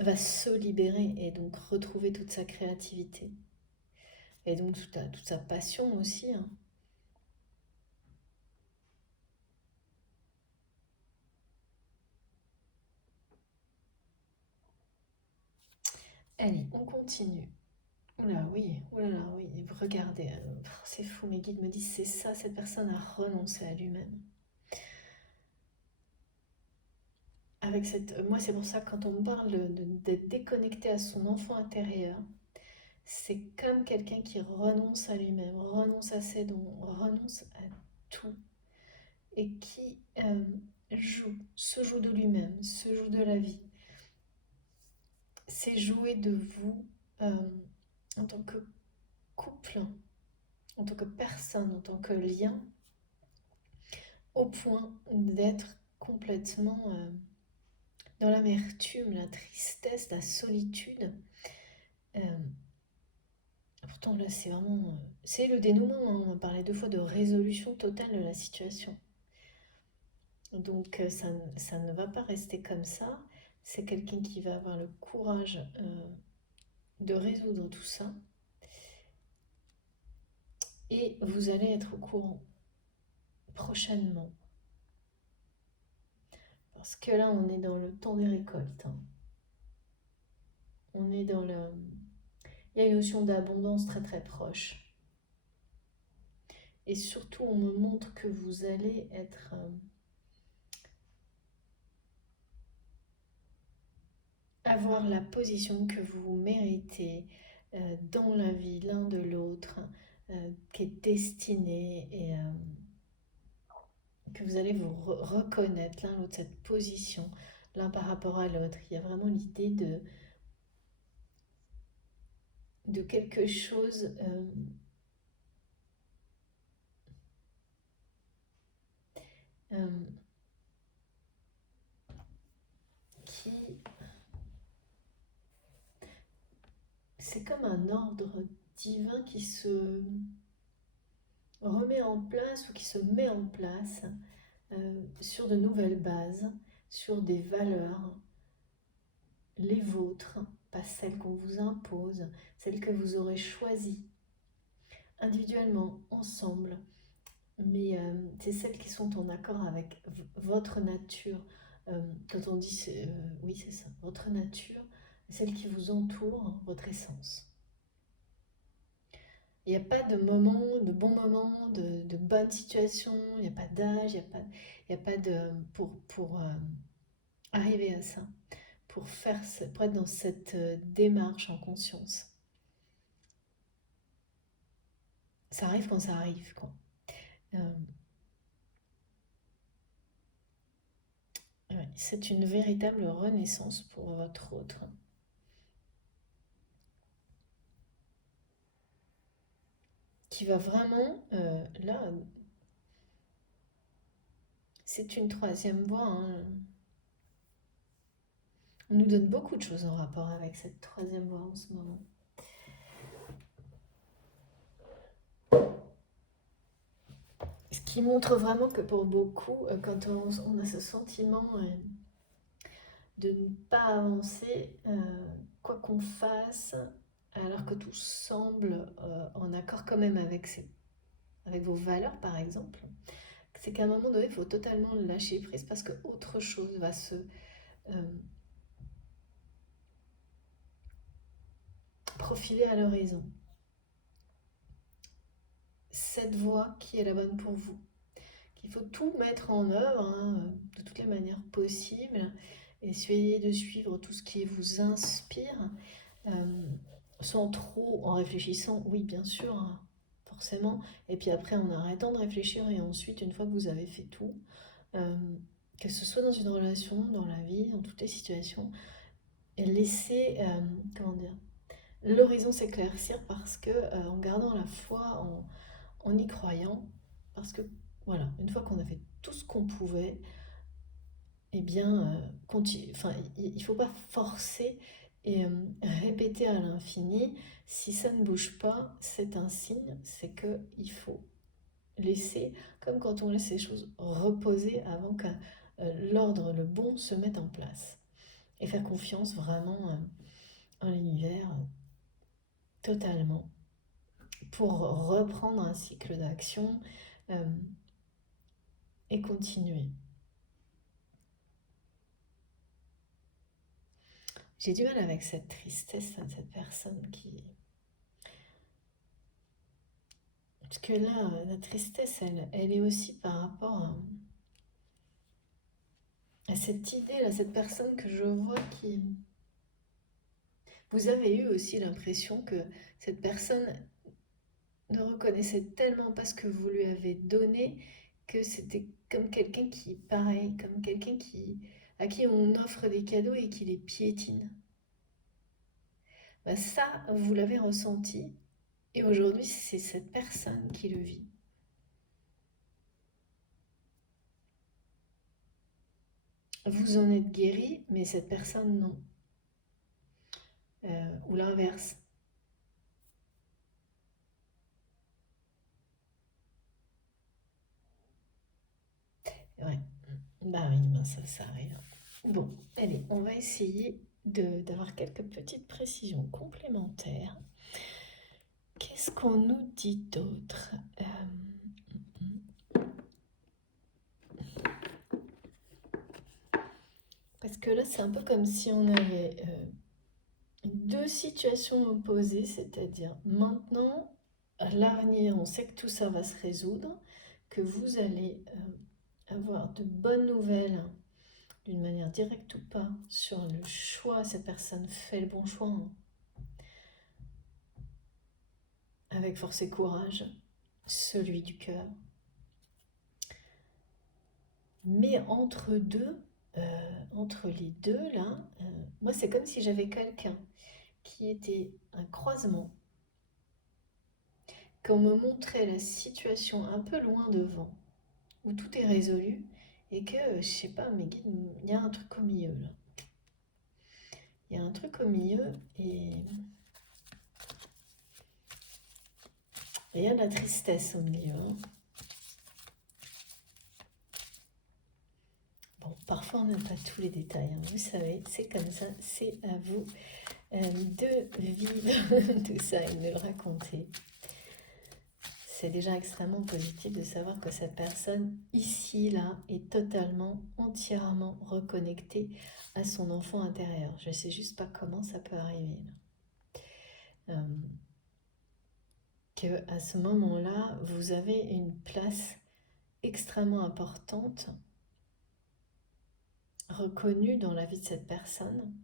va se libérer et donc retrouver toute sa créativité. Et donc toute sa passion aussi, hein. Allez, on continue. Oula, oui, oula, oui, regardez, c'est fou, mes guides me disent c'est ça, cette personne a renoncé à lui-même. Moi, c'est pour ça que quand on me parle d'être déconnecté à son enfant intérieur, c'est comme quelqu'un qui renonce à lui-même, renonce à ses dons, renonce à tout, et qui se joue de lui-même, se joue de la vie. C'est jouer de vous euh, en tant que couple, en tant que personne, en tant que lien, au point d'être complètement dans l'amertume, la tristesse, la solitude. Euh, Pourtant là c'est vraiment... c'est le dénouement, hein. On parlait deux fois de résolution totale de la situation. Donc ça ne va pas rester comme ça. c'est quelqu'un qui va avoir le courage de résoudre tout ça. Et vous allez être au courant prochainement. Parce que là, on est dans le temps des récoltes, hein. On est dans le... Il y a une notion d'abondance très très proche. Et surtout, on me montre que vous allez être... avoir la position que vous méritez dans la vie l'un de l'autre, qui est destinée et que vous allez vous reconnaître l'un l'autre, cette position, l'un par rapport à l'autre. Il y a vraiment l'idée de quelque chose qui... C'est comme un ordre divin qui se remet en place ou qui se met en place sur de nouvelles bases, sur des valeurs, les vôtres, pas celles qu'on vous impose, celles que vous aurez choisies individuellement, ensemble, mais c'est celles qui sont en accord avec votre nature. Quand on dit, oui c'est ça, votre nature, celle qui vous entoure, votre essence. Il n'y a pas de moment, de bon moment, de bonne situation, il n'y a pas d'âge, il y a pas de... pour arriver à ça, pour être dans cette démarche en conscience. Ça arrive quand ça arrive, quoi. Ouais, c'est une véritable renaissance pour votre autre. Qui va vraiment, là, c'est une troisième voie, hein. On nous donne beaucoup de choses en rapport avec cette troisième voie en ce moment. Ce qui montre vraiment que pour beaucoup, quand on a ce sentiment de ne pas avancer, quoi qu'on fasse, alors que tout semble en accord quand même avec vos valeurs, par exemple, c'est qu'à un moment donné, il faut totalement lâcher prise parce que autre chose va se profiler à l'horizon. Cette voie qui est la bonne pour vous. Qu'il faut tout mettre en œuvre, hein, de toutes les manières possibles. Essayez de suivre tout ce qui vous inspire, sans trop en réfléchissant, oui bien sûr, hein, forcément, et puis après en arrêtant de réfléchir, et ensuite une fois que vous avez fait tout, que ce soit dans une relation, dans la vie, dans toutes les situations, et laissez, comment dire, l'horizon s'éclaircir parce que en gardant la foi, en y croyant, parce que voilà, une fois qu'on a fait tout ce qu'on pouvait, eh bien, il ne faut pas forcer et répéter à l'infini. Si ça ne bouge pas, c'est un signe, c'est qu'il faut laisser, comme quand on laisse les choses reposer avant que l'ordre, le bon, se mette en place. Et faire confiance vraiment en l'univers totalement pour reprendre un cycle d'action et continuer. J'ai du mal avec cette tristesse de cette personne qui... Parce que là, la tristesse, elle est aussi par rapport à cette idée-là, cette personne que je vois qui... Vous avez eu aussi l'impression que cette personne ne reconnaissait tellement pas ce que vous lui avez donné que c'était comme quelqu'un qui, pareil, comme quelqu'un à qui on offre des cadeaux et qui les piétine. Bah ça, vous l'avez ressenti et aujourd'hui, c'est cette personne qui le vit. Vous en êtes guéri, mais cette personne, non. Ou l'inverse. Ouais. Bah oui, ben ça arrive. Bon, allez, on va essayer d'avoir quelques petites précisions complémentaires. Qu'est-ce qu'on nous dit d'autre? Parce que là, c'est un peu comme si on avait deux situations opposées, c'est-à-dire maintenant, à l'avenir, on sait que tout ça va se résoudre, que vous allez avoir de bonnes nouvelles, d'une manière directe ou pas, sur le choix, cette personne fait le bon choix, hein, avec force et courage, celui du cœur. Mais entre les deux, là, moi, c'est comme si j'avais quelqu'un qui était un croisement, qu'on me montrait la situation un peu loin devant, où tout est résolu, et que, je sais pas, mais il y a un truc au milieu, là. Il y a un truc au milieu, et il y a de la tristesse au milieu, hein. Bon, parfois on n'a pas tous les détails, hein. Vous savez, c'est comme ça, c'est à vous de vivre tout ça et de le raconter. C'est déjà extrêmement positif de savoir que cette personne ici, là, est totalement, entièrement reconnectée à son enfant intérieur. Je ne sais juste pas comment ça peut arriver, là. Que à ce moment-là, vous avez une place extrêmement importante, reconnue dans la vie de cette personne,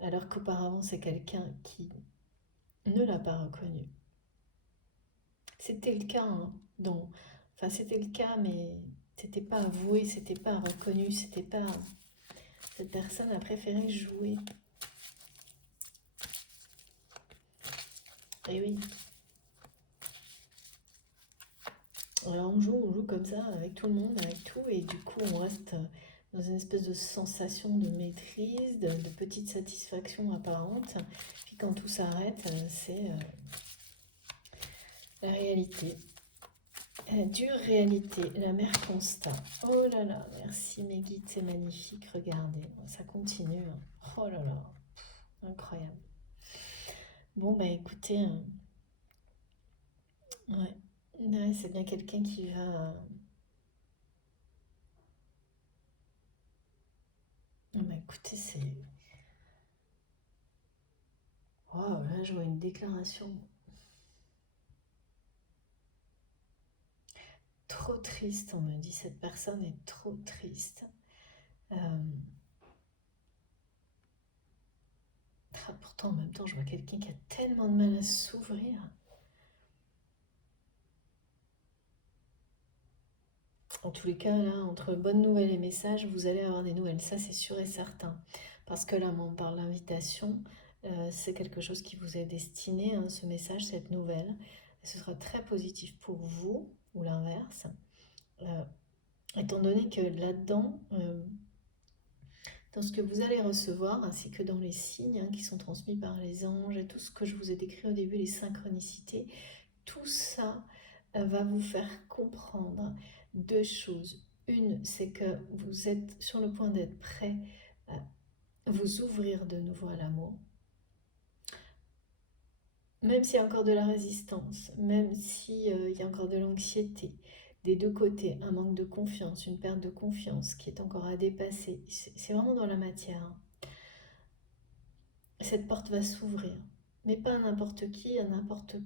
alors qu'auparavant c'est quelqu'un qui ne l'a pas reconnue. C'était le cas, hein, enfin c'était le cas, mais c'était pas avoué, c'était pas reconnu, c'était pas. Cette personne a préféré jouer. Et oui. Alors on joue comme ça avec tout le monde, avec tout, et du coup on reste dans une espèce de sensation de maîtrise, de petite satisfaction apparente. Puis quand tout s'arrête, c'est la réalité. La dure réalité, la mère constat. Oh là là, merci mes guides, c'est magnifique, regardez, ça continue, hein. Oh là là, incroyable. Bon bah écoutez, ouais, ouais, c'est bien quelqu'un qui va... Bah écoutez, c'est... Waouh, là je vois une déclaration trop triste, on me dit, cette personne est trop triste. Pourtant en même temps je vois quelqu'un qui a tellement de mal à s'ouvrir. En tous les cas, là, entre bonnes nouvelles et messages, vous allez avoir des nouvelles, ça c'est sûr et certain. Parce que là, on parle d'invitation, c'est quelque chose qui vous est destiné, hein, ce message, cette nouvelle. Et ce sera très positif pour vous, ou l'inverse. Étant donné que là-dedans, dans ce que vous allez recevoir, ainsi que dans les signes, hein, qui sont transmis par les anges, et tout ce que je vous ai décrit au début, les synchronicités, tout ça va vous faire comprendre deux choses. Une, c'est que vous êtes sur le point d'être prêt à vous ouvrir de nouveau à l'amour. Même s'il y a encore de la résistance, même s'il y a encore de l'anxiété, des deux côtés, un manque de confiance, une perte de confiance qui est encore à dépasser, c'est vraiment dans la matière, hein. Cette porte va s'ouvrir, mais pas à n'importe qui, à n'importe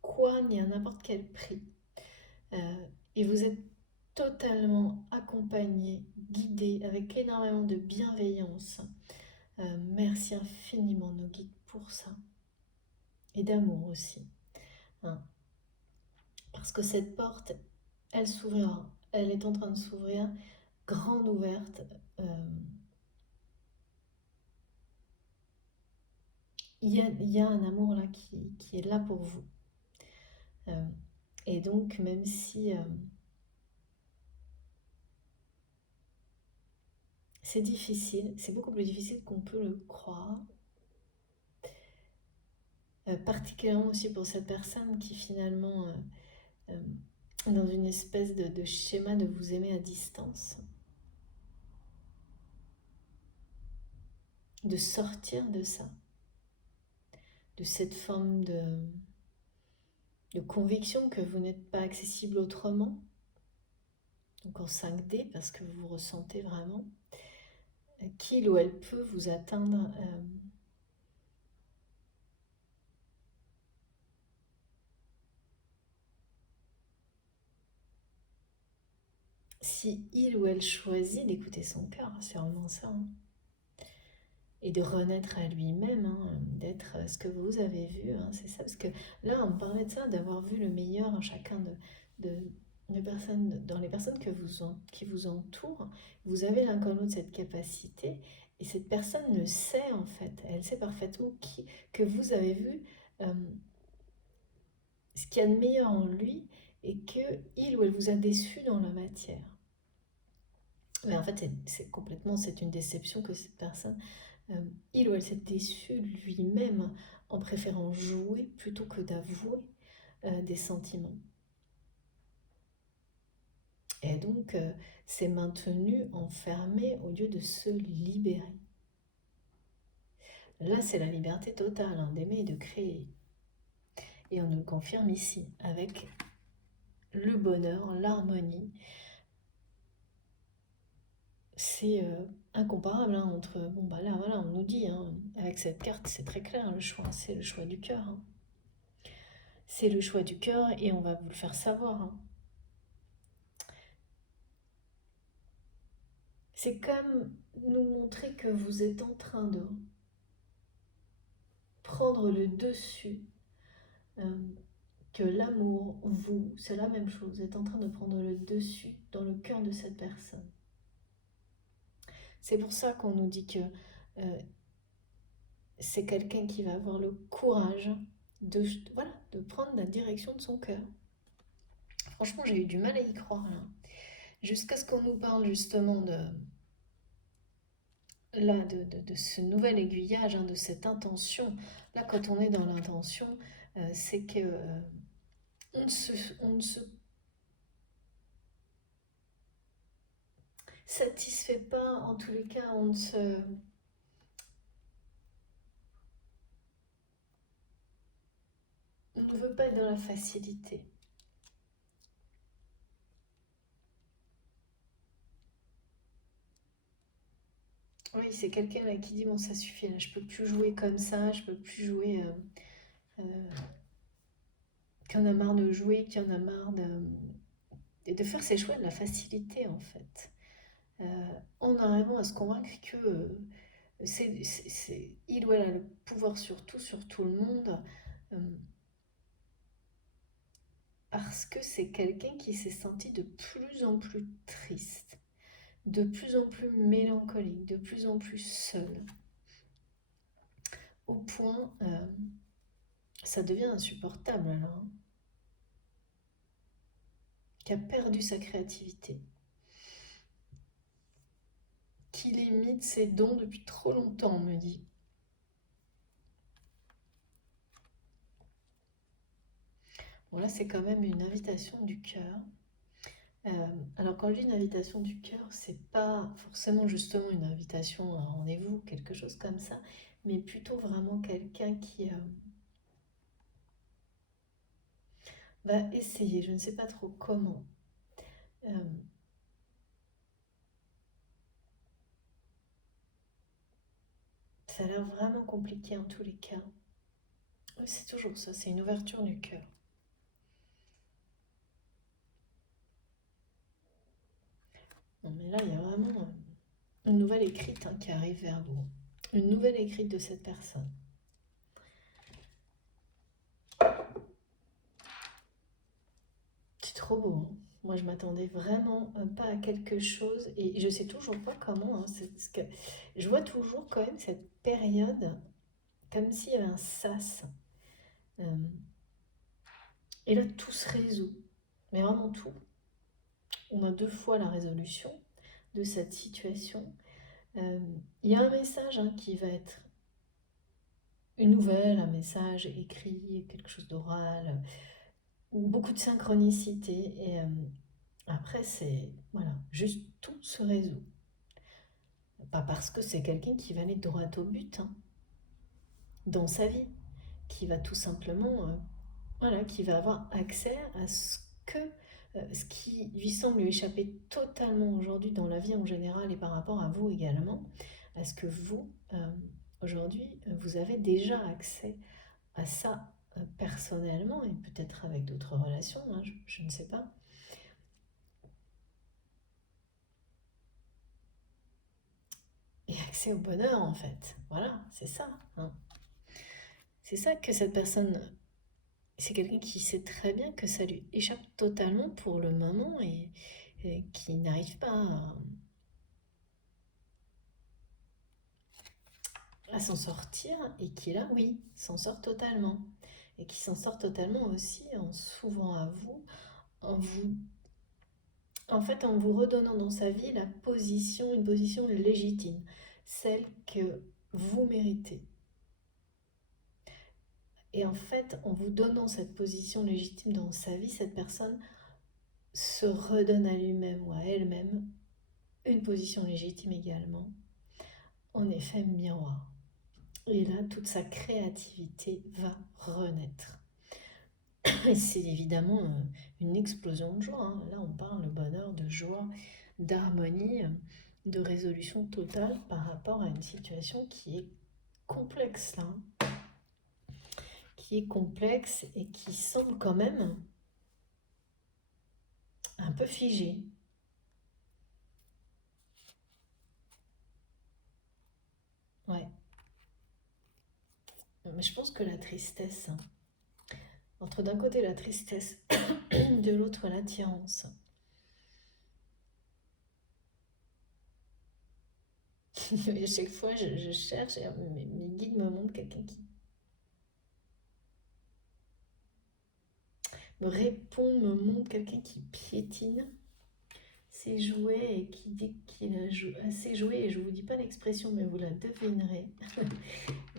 quoi, ni à n'importe quel prix. Et vous êtes totalement accompagné, guidé, avec énormément de bienveillance. Merci infiniment nos guides pour ça. Et d'amour aussi, hein. Parce que cette porte, elle s'ouvrira. Elle est en train de s'ouvrir, grande ouverte. Il y a un amour là qui est là pour vous. Et donc, même si c'est difficile, c'est beaucoup plus difficile qu'on peut le croire, particulièrement aussi pour cette personne qui finalement, dans une espèce de schéma de vous aimer à distance, de sortir de ça, de cette forme de conviction que vous n'êtes pas accessible autrement, donc en 5D parce que vous ressentez vraiment qu'il ou elle peut vous atteindre si il ou elle choisit d'écouter son cœur, c'est vraiment ça, hein. Et de renaître à lui-même, hein, d'être ce que vous avez vu, hein, c'est ça. Parce que là, on parlait de ça, d'avoir vu le meilleur en chacun de personnes, dans les personnes qui vous entourent. Vous avez l'un comme l'autre cette capacité, et cette personne le sait en fait. Elle sait parfaitement que vous avez vu ce qu'il y a de meilleur en lui, et que il ou elle vous a déçu dans la matière. Mais en fait, c'est une déception que cette personne, il ou elle s'est déçu lui-même en préférant jouer plutôt que d'avouer des sentiments. Et donc, s'est maintenu enfermé au lieu de se libérer. Là, c'est la liberté totale, hein, d'aimer et de créer. Et on nous le confirme ici, avec le bonheur, l'harmonie. C'est incomparable, hein, entre... Bon, bah là, voilà, on nous dit, hein, avec cette carte, c'est très clair, le choix, c'est le choix du cœur, hein. C'est le choix du cœur et on va vous le faire savoir, hein. C'est comme nous montrer que vous êtes en train de prendre le dessus, euh, que l'amour, vous, c'est la même chose. Vous êtes en train de prendre le dessus dans le cœur de cette personne. C'est pour ça qu'on nous dit que c'est quelqu'un qui va avoir le courage de, voilà, de prendre la direction de son cœur. Franchement, j'ai eu du mal à y croire là. Jusqu'à ce qu'on nous parle justement de ce nouvel aiguillage, hein, de cette intention. Là, quand on est dans l'intention, c'est que on ne se satisfait pas, en tous les cas, on ne veut pas être dans la facilité. Oui, c'est quelqu'un là qui dit bon ça suffit, là, je peux plus jouer comme ça, je peux plus jouer, euh, qui en a marre de jouer, qui en a marre de faire ses choix de la facilité en fait. En arrivant à se convaincre que il ou elle a le pouvoir sur tout le monde, euh, parce que c'est quelqu'un qui s'est senti de plus en plus triste, de plus en plus mélancolique, de plus en plus seul, au point, ça devient insupportable alors, hein, qui a perdu sa créativité, qui limite ses dons depuis trop longtemps, on me dit. Bon là, c'est quand même une invitation du cœur. Alors quand je dis une invitation du cœur, c'est pas forcément justement une invitation à un rendez-vous, quelque chose comme ça, mais plutôt vraiment quelqu'un qui va essayer, je ne sais pas trop comment. Euh, Ça a l'air vraiment compliqué en tous les cas. Oui, c'est toujours ça, c'est une ouverture du cœur. Non, mais là, il y a vraiment une nouvelle écrite, hein, qui arrive vers vous. Une nouvelle écrite de cette personne. C'est trop beau, hein. Moi, je m'attendais vraiment pas à quelque chose et je sais toujours pas comment, hein. Je vois toujours quand même cette période comme s'il y avait un sas. Euh, et là, tout se résout. Mais vraiment tout. On a deux fois la résolution de cette situation. Euh, Il y a un message, hein, qui va être une nouvelle, un message écrit, quelque chose d'oral, beaucoup de synchronicité. Et après, c'est voilà, juste tout se résout. pas parce que c'est quelqu'un qui va aller droit au but hein, dans sa vie, qui va tout simplement, voilà, qui va avoir accès à ce qui lui semble lui échapper totalement aujourd'hui dans la vie en général et par rapport à vous également, à ce que vous, aujourd'hui, vous avez déjà accès à ça personnellement et peut-être avec d'autres relations, hein, je ne sais pas. Et accès au bonheur en fait, voilà, c'est ça. Hein. C'est ça que cette personne, c'est quelqu'un qui sait très bien que ça lui échappe totalement pour le moment et qui n'arrive pas à s'en sortir et qui là, oui, s'en sort totalement. Et qui s'en sort totalement aussi en s'ouvrant à vous, en vous, en fait, en vous redonnant dans sa vie la position, une position légitime, celle que vous méritez. Et en fait, en vous donnant cette position légitime dans sa vie, cette personne se redonne à lui-même ou à elle-même une position légitime également, en effet miroir. Et là, toute sa créativité va renaître. Et c'est évidemment une explosion de joie. Hein. Là, on parle de bonheur, de joie, d'harmonie, de résolution totale par rapport à une situation qui est complexe, là. Qui est complexe et qui semble quand même un peu figée. Ouais. Mais je pense que la tristesse, entre d'un côté la tristesse, de l'autre l'attirance. Et à chaque fois, je cherche et mes guides me montrent quelqu'un qui me répond, me montre quelqu'un qui piétine ses jouets et qui dit qu'il a assez joué, et je ne vous dis pas l'expression, mais vous la devinerez,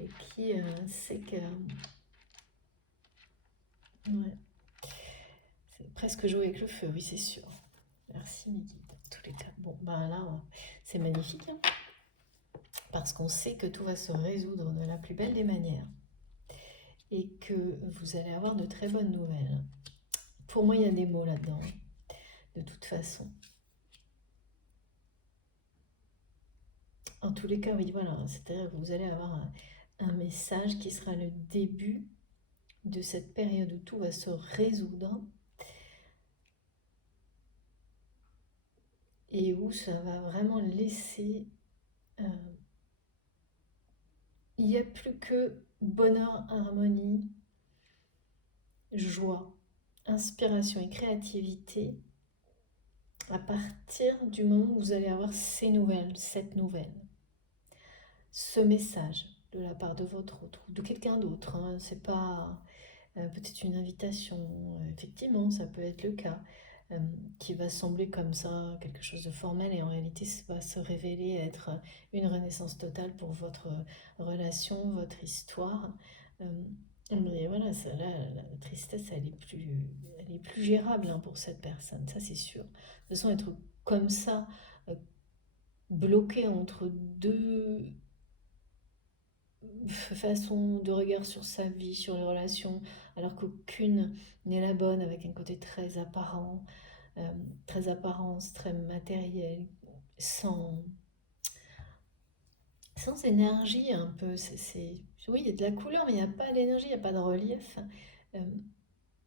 et qui sait que... Ouais. C'est presque jouer avec le feu, oui, c'est sûr. Merci mes guides, en tous les cas. Bon, ben là, c'est magnifique, hein, parce qu'on sait que tout va se résoudre de la plus belle des manières et que vous allez avoir de très bonnes nouvelles. Pour moi, il y a des mots là-dedans, de toute façon. En tous les cas, oui, voilà, c'est-à-dire que vous allez avoir un message qui sera le début de cette période où tout va se résoudre et où ça va vraiment laisser... il n'y a plus que bonheur, harmonie, joie, inspiration et créativité à partir du moment où vous allez avoir ces nouvelles, cette nouvelle, ce message de la part de votre autre ou de quelqu'un d'autre. Hein, c'est pas peut-être une invitation, effectivement, ça peut être le cas, qui va sembler comme ça quelque chose de formel et en réalité ça va se révéler être une renaissance totale pour votre relation, votre histoire. Mais voilà, ça, là, la tristesse, elle est plus gérable hein, pour cette personne, ça c'est sûr. De toute façon, être comme ça, euh, bloqué entre deux façon de regard sur sa vie, sur les relations, alors qu'aucune n'est la bonne, avec un côté très apparent, très apparence, très matériel, sans, sans énergie un peu. Oui, il y a de la couleur, mais il n'y a pas d'énergie, il n'y a pas de relief. Euh,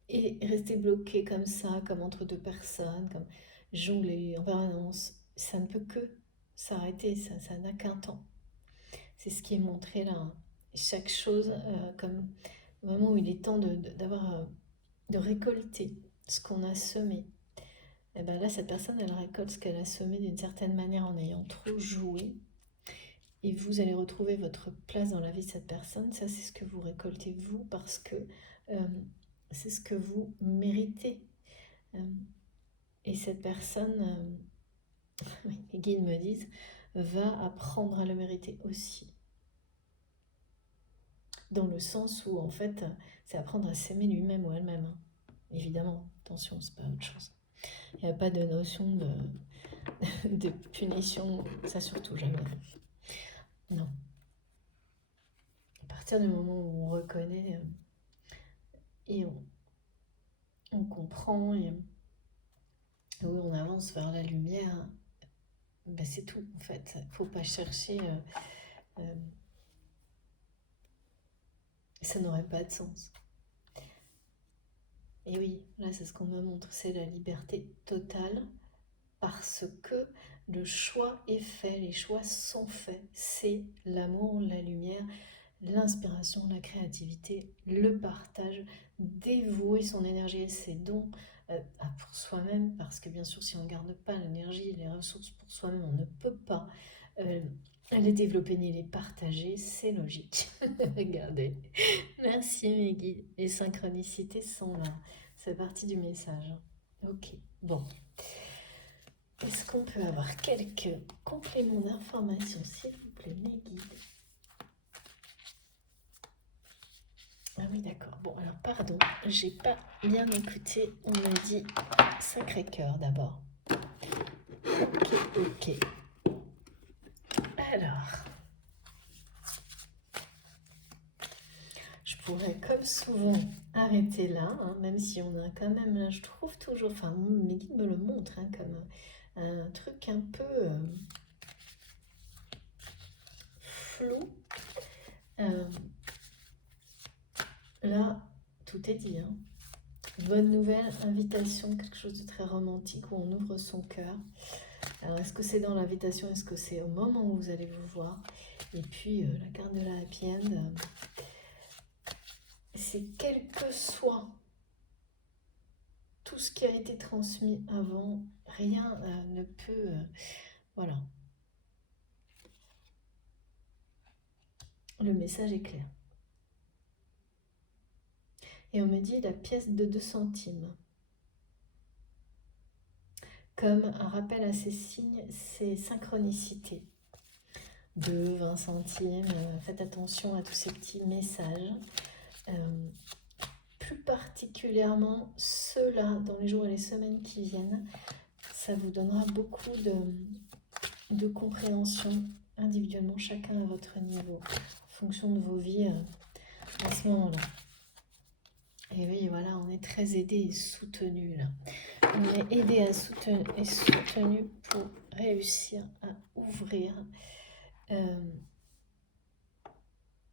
et rester bloqué comme ça, comme entre deux personnes, comme jongler en permanence, ça ne peut que s'arrêter, ça n'a qu'un temps. C'est ce qui est montré là. Hein. Chaque chose, comme au moment où il est temps d'avoir, de récolter ce qu'on a semé. Et ben là, cette personne, elle récolte ce qu'elle a semé d'une certaine manière en ayant trop joué. Et vous allez retrouver votre place dans la vie de cette personne. Ça, c'est ce que vous récoltez vous parce que euh, c'est ce que vous méritez. Euh, et cette personne, les guides me disent, va apprendre à le mériter aussi. Dans le sens où, en fait, c'est apprendre à s'aimer lui-même ou elle-même. Hein. Évidemment, attention, c'est pas autre chose. Il n'y a pas de notion de punition, ça surtout jamais. Non. À partir du moment où on reconnaît et on comprend et où on avance vers la lumière, ben c'est tout en fait. Il ne faut pas chercher, ça n'aurait pas de sens. Et oui, là c'est ce qu'on me montre, c'est la liberté totale parce que le choix est fait, les choix sont faits. C'est l'amour, la lumière, l'inspiration, la créativité, le partage, dévouer son énergie et ses dons pour soi-même, parce que bien sûr si on ne garde pas l'énergie et les ressources pour soi-même, on ne peut pas euh, les développer ni les partager, c'est logique. Regardez, merci mes guides, les synchronicités sont là, c'est partie du message. Ok, bon. Est-ce qu'on peut avoir quelques compléments d'information, s'il vous plaît, mes guides? Ah oui, d'accord. Bon, alors pardon, j'ai pas bien écouté. On m'a dit Sacré-Cœur d'abord. Ok. Alors, je pourrais comme souvent arrêter là, hein, même si on a quand même, je trouve toujours, enfin, mes guides me le montrent, hein, comme un truc un peu flou. Là, tout est dit, hein. Bonne nouvelle, invitation, quelque chose de très romantique où on ouvre son cœur. Alors, est-ce que c'est dans l'invitation? Est-ce que c'est au moment où vous allez vous voir? Et puis, la carte de la happy end, c'est quel que soit tout ce qui a été transmis avant, rien ne peut... voilà. Le message est clair. Et on me dit la pièce de 2 centimes. Comme un rappel à ces signes, ces synchronicités. 2, 20 centimes, faites attention à tous ces petits messages. Plus particulièrement ceux-là, dans les jours et les semaines qui viennent, ça vous donnera beaucoup de compréhension individuellement, chacun à votre niveau, en fonction de vos vies à ce moment-là. Et oui, voilà, on est très aidé et soutenu là. On est aidé et soutenu pour réussir à ouvrir,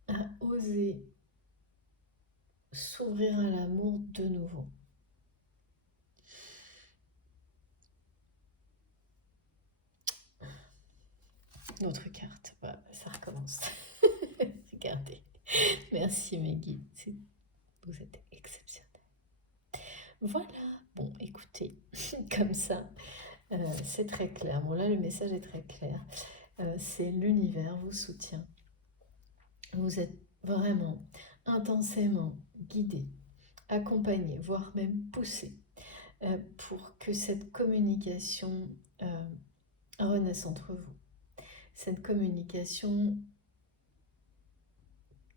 à oser s'ouvrir à l'amour de nouveau. Notre carte, voilà, ça recommence. Regardez. Merci mes guides, vous êtes exceptionnels. Voilà, bon écoutez, comme ça, c'est très clair. Bon là le message est très clair. C'est l'univers vous soutient. Vous êtes vraiment intensément guidé, accompagné, voire même poussé pour que cette communication renaisse entre vous. Cette communication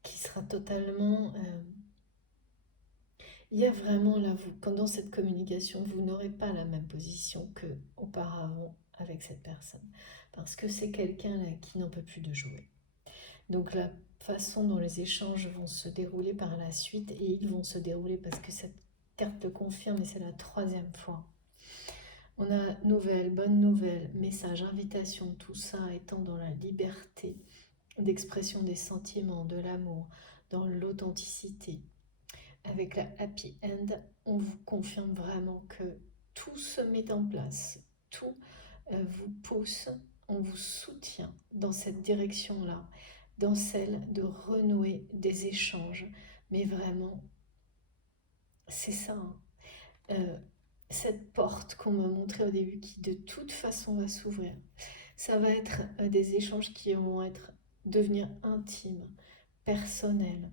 qui sera totalement... il y a vraiment là, dans cette communication, vous n'aurez pas la même position qu'auparavant avec cette personne. Parce que c'est quelqu'un là qui n'en peut plus de jouer. Donc la façon dont les échanges vont se dérouler par la suite, et ils vont se dérouler parce que cette carte le confirme et c'est la 3e fois. On a nouvelle, bonne nouvelle, message, invitation, tout ça étant dans la liberté d'expression des sentiments, de l'amour, dans l'authenticité. Avec la happy end, on vous confirme vraiment que tout se met en place, tout vous pousse, on vous soutient dans cette direction-là, dans celle de renouer des échanges. Mais vraiment, c'est ça, hein. Cette porte qu'on me montrait au début qui de toute façon va s'ouvrir. Ça va être des échanges qui vont devenir intimes, personnels.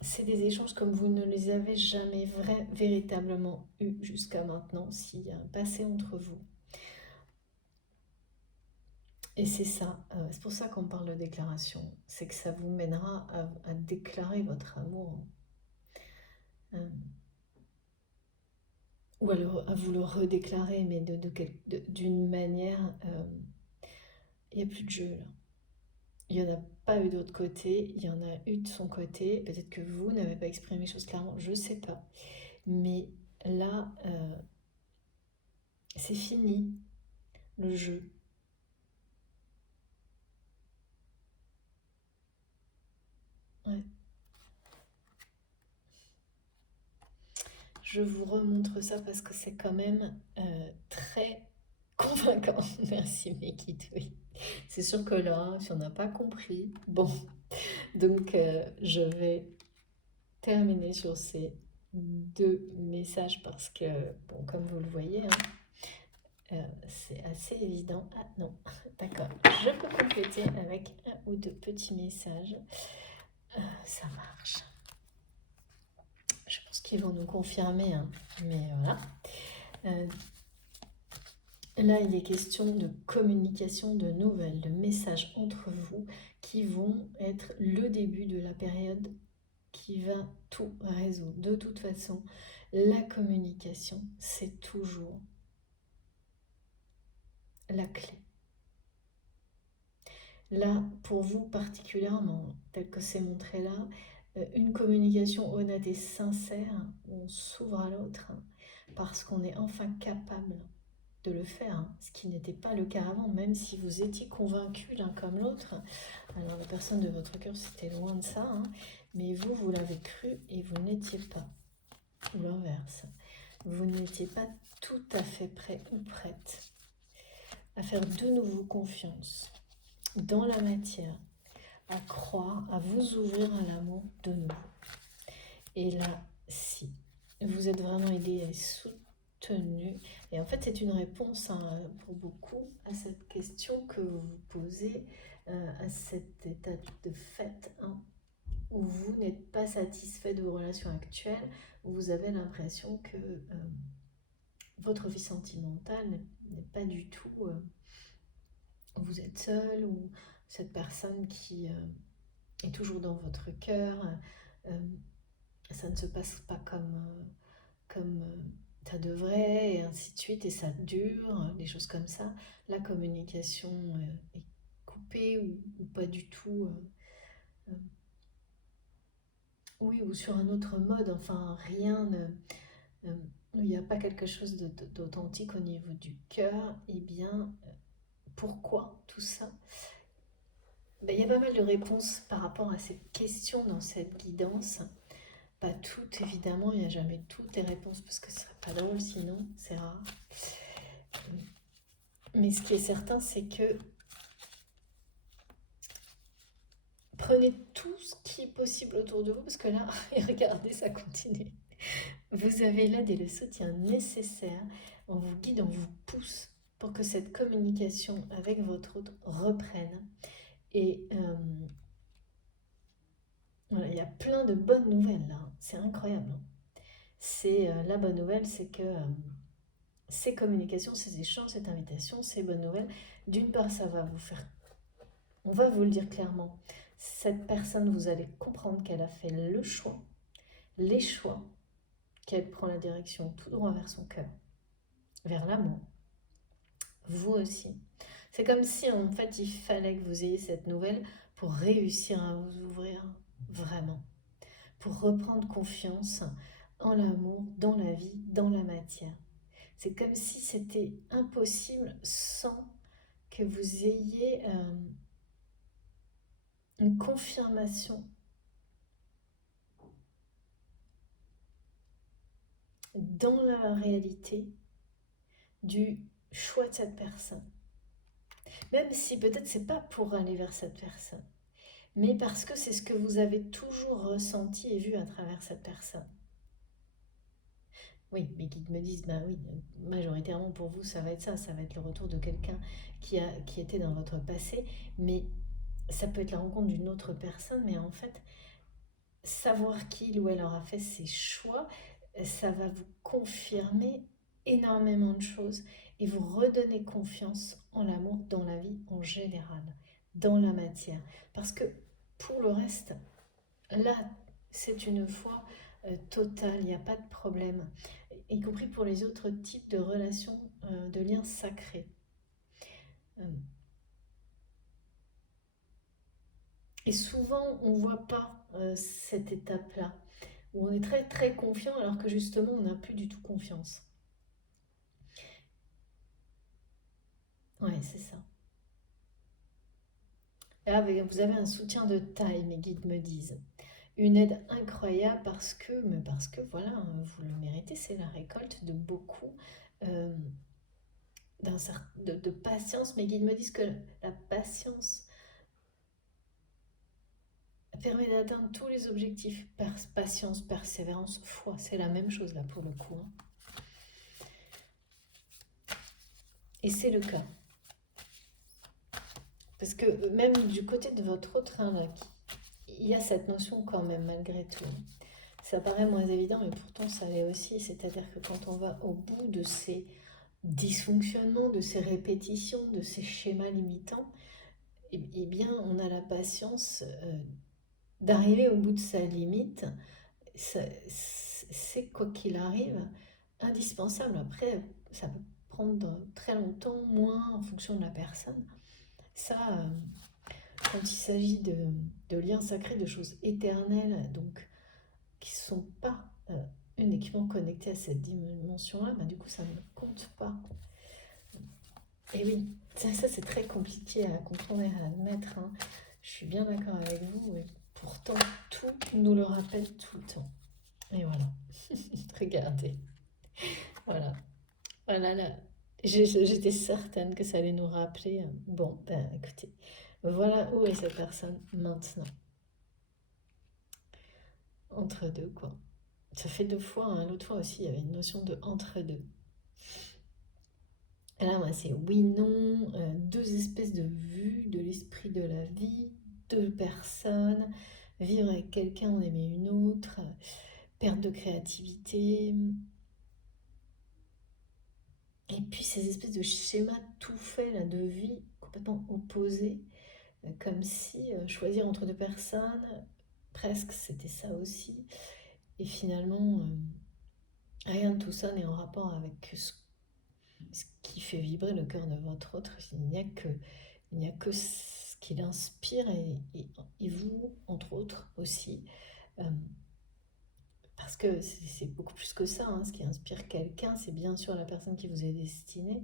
C'est des échanges comme vous ne les avez jamais véritablement eus jusqu'à maintenant, s'il y a un passé entre vous. Et c'est ça, c'est pour ça qu'on parle de déclaration, c'est que ça vous mènera à déclarer votre amour ou alors à vous le redéclarer, mais d'une manière, il n'y a plus de jeu là. Il n'y en a pas eu d'autre côté, il y en a eu de son côté. Peut-être que vous n'avez pas exprimé les choses clairement, je ne sais pas. Mais là, c'est fini, le jeu. Ouais. Je vous remontre ça parce que c'est quand même très convaincant. Merci Mekit, oui. C'est sûr que là, si on n'a pas compris, bon. Donc, je vais terminer sur ces deux messages parce que, bon, comme vous le voyez, c'est assez évident. Ah non, d'accord. Je peux compléter avec un ou deux petits messages. Ça marche. Je pense qu'ils vont nous confirmer, hein. Mais voilà. Là, il est question de communication, de nouvelles, de messages entre vous qui vont être le début de la période qui va tout résoudre. De toute façon, la communication, c'est toujours la clé. Là, pour vous particulièrement, tel que c'est montré là, une communication honnête et sincère, où on s'ouvre à l'autre, parce qu'on est enfin capable de le faire, ce qui n'était pas le cas avant, même si vous étiez convaincus l'un comme l'autre. Alors la personne de votre cœur, c'était loin de ça, mais vous, vous l'avez cru et vous n'étiez pas, ou l'inverse, vous n'étiez pas tout à fait prêt ou prête à faire de nouveau confiance dans la matière, à croire, à vous ouvrir à l'amour de nouveau. Et là, si vous êtes vraiment aidé et soutenu, et en fait c'est une réponse pour beaucoup à cette question que vous vous posez, à cet état de fait, où vous n'êtes pas satisfait de vos relations actuelles, où vous avez l'impression que votre vie sentimentale n'est pas du tout... vous êtes seul, ou cette personne qui est toujours dans votre cœur, ça ne se passe pas comme ça devrait, et ainsi de suite, et ça dure, des choses comme ça. La communication est coupée ou pas du tout, oui, ou sur un autre mode, enfin rien ne... il n'y a pas quelque chose d'authentique au niveau du cœur. Eh bien, pourquoi tout ça? Ben, il y a pas mal de réponses par rapport à cette question dans cette guidance. Pas toutes, évidemment, il n'y a jamais toutes les réponses parce que ce serait pas drôle sinon, c'est rare. Mais ce qui est certain, c'est que prenez tout ce qui est possible autour de vous, parce que là, et regardez, ça continue. Vous avez là le soutien nécessaire, on vous guide, on vous pousse pour que cette communication avec votre autre reprenne. Et voilà, il y a plein de bonnes nouvelles là, c'est incroyable. C'est la bonne nouvelle, c'est que ces communications, ces échanges, cette invitation, ces bonnes nouvelles, d'une part, ça va vous faire, on va vous le dire clairement, cette personne, vous allez comprendre qu'elle a fait le choix, les choix, qu'elle prend la direction tout droit vers son cœur, vers l'amour. Vous aussi. C'est comme si en fait il fallait que vous ayez cette nouvelle pour réussir à vous ouvrir vraiment, pour reprendre confiance en l'amour, dans la vie, dans la matière. C'est comme si c'était impossible sans que vous ayez une confirmation dans la réalité du choix de cette personne. Même si peut-être c'est pas pour aller vers cette personne, mais parce que c'est ce que vous avez toujours ressenti et vu à travers cette personne. Oui, mais qui me disent, bah oui, majoritairement pour vous, ça va être ça, ça va être le retour de quelqu'un qui était dans votre passé, mais ça peut être la rencontre d'une autre personne, mais en fait, savoir qu'il ou elle aura fait ses choix, ça va vous confirmer énormément de choses et vous redonner confiance en l'amour, dans la vie en général, dans la matière. Parce que pour le reste, là, c'est une foi totale, il n'y a pas de problème. y compris pour les autres types de relations, de liens sacrés. Et souvent, on ne voit pas cette étape-là, où on est très très confiant alors que justement, on n'a plus du tout confiance. Ouais, c'est ça. Là, vous avez un soutien de taille, mes guides me disent. Une aide incroyable parce que voilà, vous le méritez, c'est la récolte de beaucoup euh, de patience. Mes guides me disent que la patience permet d'atteindre tous les objectifs. Patience, persévérance, foi, c'est la même chose là pour le coup, hein. Et c'est le cas. Parce que même du côté de votre autre, hein, là, il y a cette notion quand même malgré tout. Ça paraît moins évident, mais pourtant ça l'est aussi. C'est-à-dire que quand on va au bout de ces dysfonctionnements, de ces répétitions, de ces schémas limitants, eh bien on a la patience d'arriver au bout de sa limite. C'est quoi qu'il arrive indispensable. Après, ça peut prendre très longtemps, moins en fonction de la personne. Ça, quand il s'agit de liens sacrés, de choses éternelles, donc qui ne sont pas uniquement connectées à cette dimension-là, bah, du coup, ça ne compte pas. Et oui, ça c'est très compliqué à comprendre et à admettre, hein. Je suis bien d'accord avec vous, et pourtant, tout nous le rappelle tout le temps. Et voilà, regardez, voilà, voilà là. J'étais certaine que ça allait nous rappeler. Bon, ben écoutez, voilà où est cette personne maintenant. Entre deux, quoi. Ça fait deux fois, hein. L'autre fois aussi, il y avait une notion de entre deux. Et là, moi, c'est oui, non, deux espèces de vues de l'esprit de la vie, deux personnes, vivre avec quelqu'un, en aimer une autre, perte de créativité. Et puis ces espèces de schémas tout faits là, de vie complètement opposés, comme si choisir entre deux personnes, presque c'était ça aussi. Et finalement, rien de tout ça n'est en rapport avec ce qui fait vibrer le cœur de votre autre. Il n'y a que ce qui l'inspire et vous, entre autres, aussi. Euh, Parce que c'est beaucoup plus que ça, hein. Ce qui inspire quelqu'un, c'est bien sûr la personne qui vous est destinée.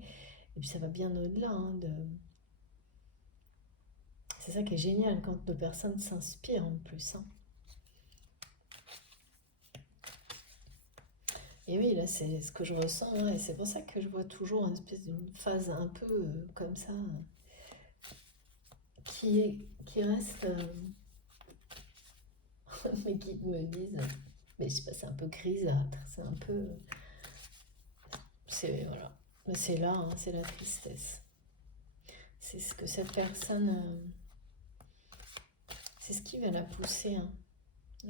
Et puis ça va bien au-delà, hein, C'est ça qui est génial quand deux personnes s'inspirent en plus, hein. Et oui, là c'est ce que je ressens, hein, et c'est pour ça que je vois toujours une espèce d'une phase un peu comme ça, qui reste, mes guides me disent, mais je sais pas, c'est un peu grisâtre, c'est un peu, c'est voilà, mais c'est là, hein, c'est la tristesse. C'est ce que cette personne, c'est ce qui va la pousser, hein. Et,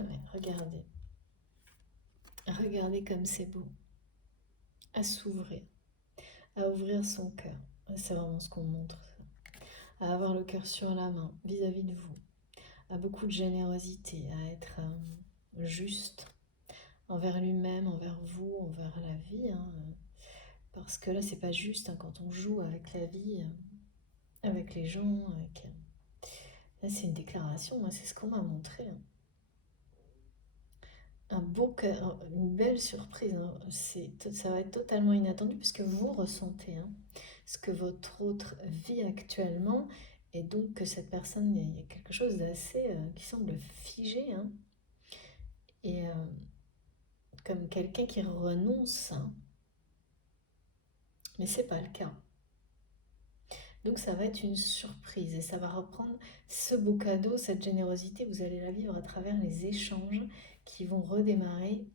ouais, regardez comme c'est beau, à s'ouvrir, à ouvrir son cœur. C'est vraiment ce qu'on montre, ça. À avoir le cœur sur la main vis-à-vis de vous, à beaucoup de générosité, à être juste envers lui-même, envers vous, envers la vie, hein. Parce que là, c'est pas juste, hein, quand on joue avec la vie, avec les gens. Là, c'est une déclaration, hein, c'est ce qu'on m'a montré, hein. Une belle surprise, hein. Ça va être totalement inattendu puisque vous ressentez, hein, ce que votre autre vit actuellement, et donc que cette personne, il y a quelque chose d'assez qui semble figé, hein, et comme quelqu'un qui renonce, hein, mais c'est pas le cas. Donc ça va être une surprise et ça va reprendre ce beau cadeau, cette générosité, vous allez la vivre à travers les échanges qui vont redémarrer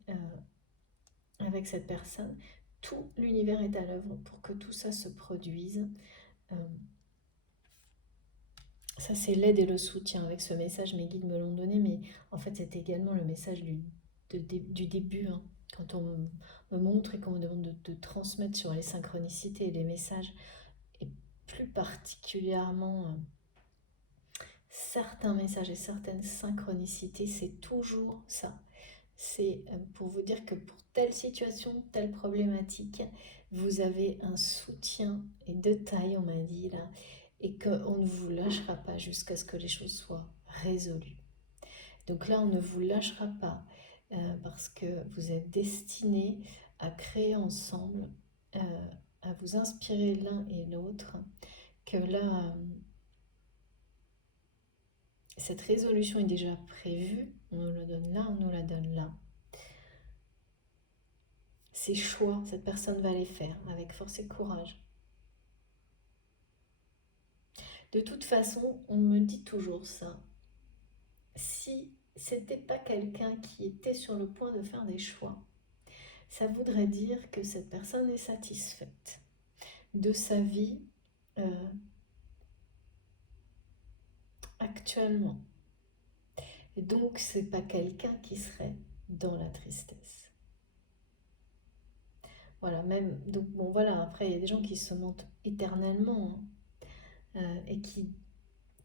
avec cette personne. Tout l'univers est à l'œuvre pour que tout ça se produise. Euh, Ça, c'est l'aide et le soutien. Avec ce message, mes guides me l'ont donné, mais en fait, c'est également le message du début, hein. Quand on me montre et qu'on me demande de transmettre sur les synchronicités et les messages, et plus particulièrement certains messages et certaines synchronicités, c'est toujours ça. C'est pour vous dire que pour telle situation, telle problématique, vous avez un soutien et de taille, on m'a dit là, et qu'on ne vous lâchera pas jusqu'à ce que les choses soient résolues. Donc là, on ne vous lâchera pas parce que vous êtes destinés à créer ensemble, à vous inspirer l'un et l'autre, que là, cette résolution est déjà prévue, on nous la donne là, on nous la donne là. Ces choix, cette personne va les faire avec force et courage. De toute façon, on me dit toujours ça. Si c'était pas quelqu'un qui était sur le point de faire des choix, ça voudrait dire que cette personne est satisfaite de sa vie actuellement. Et donc, c'est pas quelqu'un qui serait dans la tristesse. Voilà, même. Donc, bon, voilà, après, il y a des gens qui se mentent éternellement et qui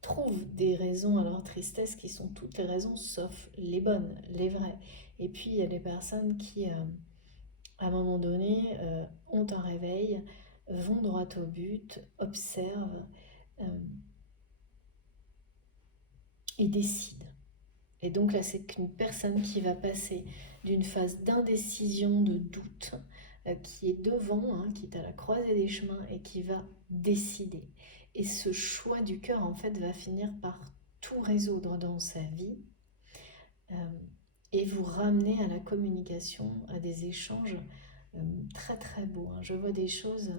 trouvent des raisons à leur tristesse qui sont toutes les raisons sauf les bonnes, les vraies. Et puis, il y a des personnes qui, à un moment donné, ont un réveil, vont droit au but, observent et décident. Et donc là, c'est qu'une personne qui va passer d'une phase d'indécision, de doute, qui est devant, qui est à la croisée des chemins et qui va décider. Et ce choix du cœur, en fait, va finir par tout résoudre dans sa vie et vous ramener à la communication, à des échanges très très beaux. Je vois des choses,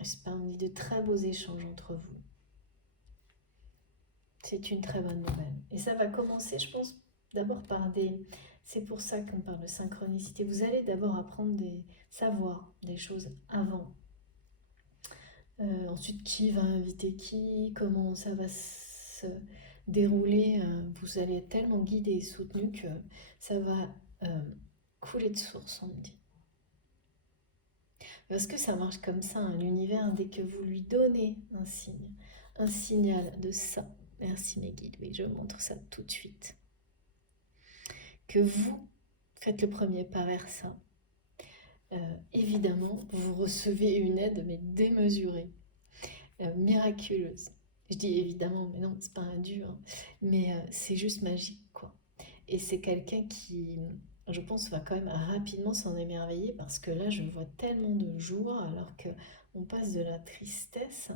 je sais pas, on dit de très beaux échanges entre vous. C'est une très bonne nouvelle. Et ça va commencer, je pense, d'abord par des... C'est pour ça qu'on parle de synchronicité. Vous allez d'abord apprendre savoir des choses avant. Ensuite, qui va inviter qui, comment ça va se dérouler. Vous allez être tellement guidé et soutenu que ça va couler de source, on me dit. Parce que ça marche comme ça, l'univers, dès que vous lui donnez un signe, un signal de ça. Merci mes guides, oui, je montre ça tout de suite. Que vous faites le premier pas vers ça. Évidemment, vous recevez une aide, mais démesurée, miraculeuse. Je dis évidemment, mais non, c'est pas un dieu, mais c'est juste magique, quoi. Et c'est quelqu'un qui, je pense, va quand même rapidement s'en émerveiller parce que là, je vois tellement de joie alors que on passe de la tristesse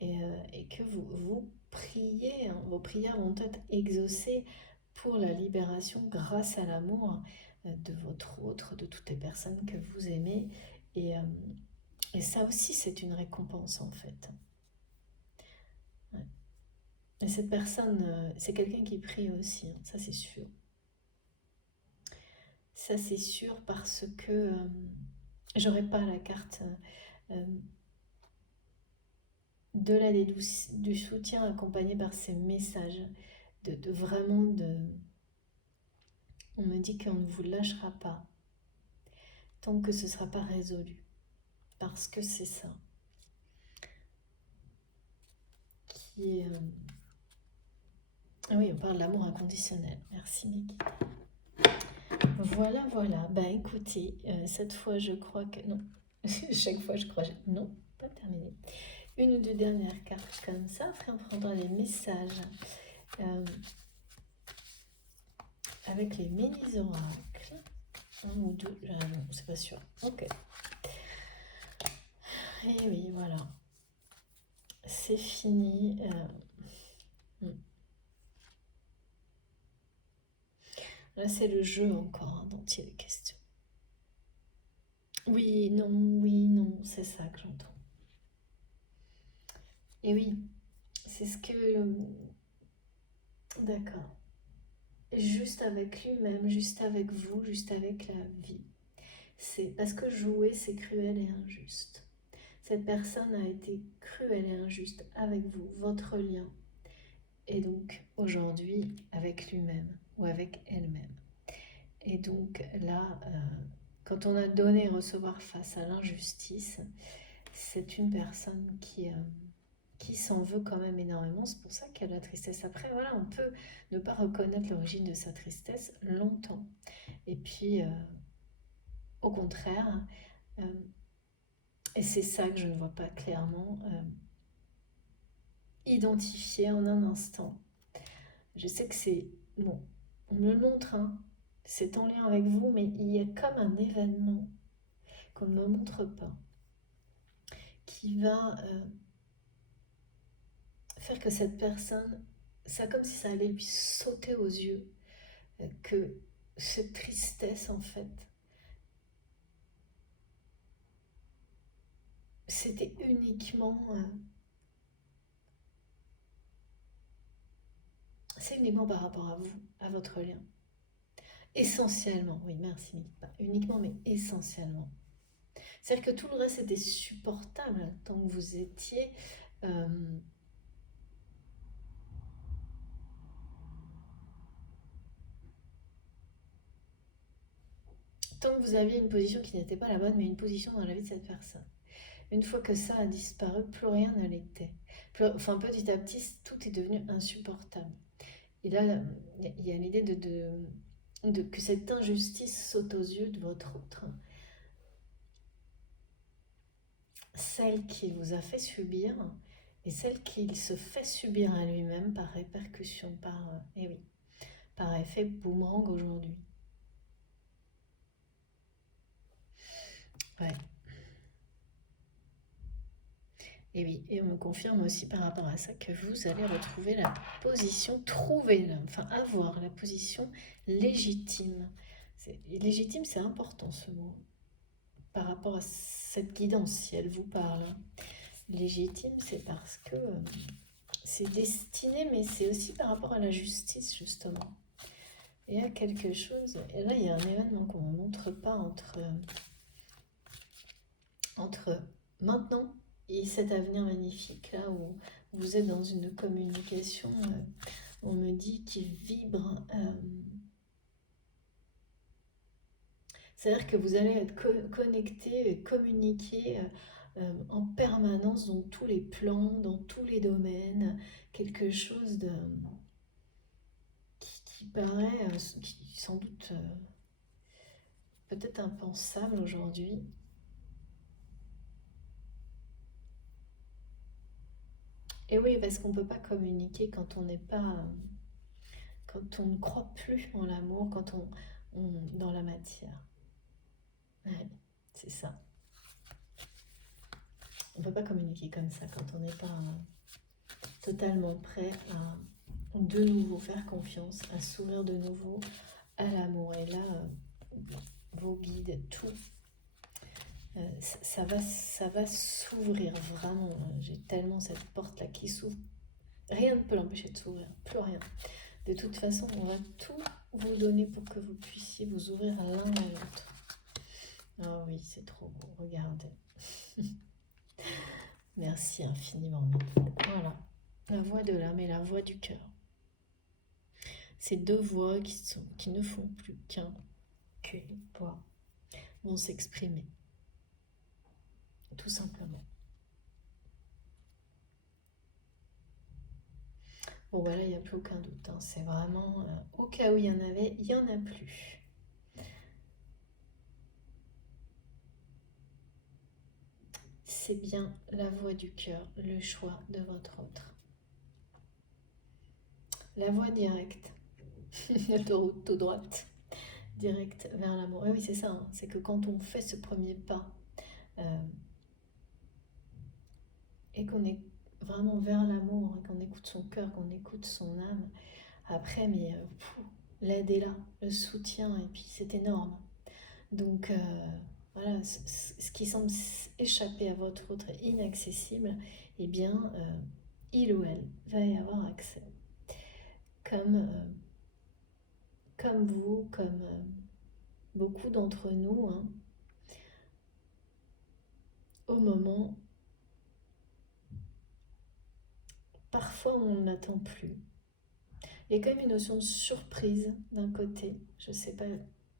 et que vous priez, vos prières vont être exaucées pour la libération grâce à l'amour de votre autre, de toutes les personnes que vous aimez. Et ça aussi, c'est une récompense en fait. Ouais. Et cette personne, c'est quelqu'un qui prie aussi, ça c'est sûr. Ça c'est sûr parce que j'aurais pas la carte de l'aide et du soutien accompagné par ces messages, de vraiment de... On me dit qu'on ne vous lâchera pas tant que ce ne sera pas résolu. Parce que c'est ça qui est... Ah oui, on parle de l'amour inconditionnel. Merci mes guides. Voilà, voilà. Ben écoutez, cette fois je crois que... Non, chaque fois je crois... Non, pas terminé. Une ou deux dernières cartes comme ça. Après on prendra les messages avec les mini-oracles. Un ou deux, non, c'est pas sûr. Ok. Et oui, voilà. C'est fini. Là, c'est le jeu encore dont il est question. Oui, non, c'est ça que j'entends. Et oui, c'est ce que... D'accord. Juste avec lui-même, juste avec vous, juste avec la vie. C'est parce que jouer, c'est cruel et injuste. Cette personne a été cruelle et injuste avec vous, votre lien. Et donc, aujourd'hui, avec lui-même ou avec elle-même. Et donc, là, quand on a donné et recevoir face à l'injustice, c'est une personne qui s'en veut quand même énormément. C'est pour ça qu'il y a la tristesse. Après, voilà, on peut ne pas reconnaître l'origine de sa tristesse longtemps. Et puis, au contraire, euh, et c'est ça que je ne vois pas clairement, identifier en un instant. Je sais que c'est... Bon, on me le montre, hein, c'est en lien avec vous, mais il y a comme un événement qu'on ne me montre pas, qui va faire que cette personne, ça comme si ça allait lui sauter aux yeux, que cette tristesse, en fait, c'était uniquement... c'est uniquement par rapport à vous, à votre lien. Essentiellement, oui, merci, pas uniquement, mais essentiellement. C'est-à-dire que tout le reste était supportable tant que vous étiez... euh, tant que vous aviez une position qui n'était pas la bonne, mais une position dans la vie de cette personne. Une fois que ça a disparu, plus rien ne l'était. Enfin, petit à petit, tout est devenu insupportable. Et là, il y a l'idée que cette injustice saute aux yeux de votre autre. Celle qu'il vous a fait subir et celle qu'il se fait subir à lui-même par répercussion, eh oui, par effet boomerang aujourd'hui. Ouais. Et oui, et on me confirme aussi par rapport à ça que vous allez retrouver la position, enfin avoir la position légitime. Légitime, c'est important ce mot, par rapport à cette guidance, si elle vous parle. Légitime, c'est parce que c'est destiné, mais c'est aussi par rapport à la justice, justement. Et à quelque chose, et là il y a un événement qu'on ne montre pas entre maintenant et cet avenir magnifique, là où vous êtes dans une communication, on me dit, qui vibre. C'est-à-dire que vous allez être connecté et communiquer en permanence dans tous les plans, dans tous les domaines, quelque chose qui paraît sans doute peut-être impensable aujourd'hui. Et oui, parce qu'on ne peut pas communiquer quand on n'est pas, quand on ne croit plus en l'amour, quand dans la matière. Ouais, c'est ça. On ne peut pas communiquer comme ça quand on n'est pas totalement prêt à de nouveau faire confiance, à s'ouvrir de nouveau à l'amour. Et là, vos guides, tout, ça va s'ouvrir vraiment. J'ai tellement cette porte-là qui s'ouvre. Rien ne peut l'empêcher de s'ouvrir, plus rien. De toute façon, on va tout vous donner pour que vous puissiez vous ouvrir l'un à l'autre. Oh oui, c'est trop beau, regardez. Merci infiniment. Voilà, la voix de l'âme et la voix du cœur. Ces deux voix qui ne font plus qu'une voix vont s'exprimer. Tout simplement. Bon, voilà, il n'y a plus aucun doute. Hein. C'est vraiment, au cas où il y en avait, il n'y en a plus. C'est bien la voix du cœur, le choix de votre autre. La voie directe, l'autoroute tout droite, directe vers l'amour. Oui, c'est ça, hein. C'est que quand on fait ce premier pas et qu'on est vraiment vers l'amour, et qu'on écoute son cœur, qu'on écoute son âme, après, mais l'aide est là, le soutien, et puis c'est énorme. Donc voilà, ce qui semble échapper à votre autre, inaccessible, eh bien, il ou elle va y avoir accès. Comme vous, comme beaucoup d'entre nous, hein, au moment, parfois on n'attend plus. Il y a quand même une notion de surprise d'un côté. Je ne sais pas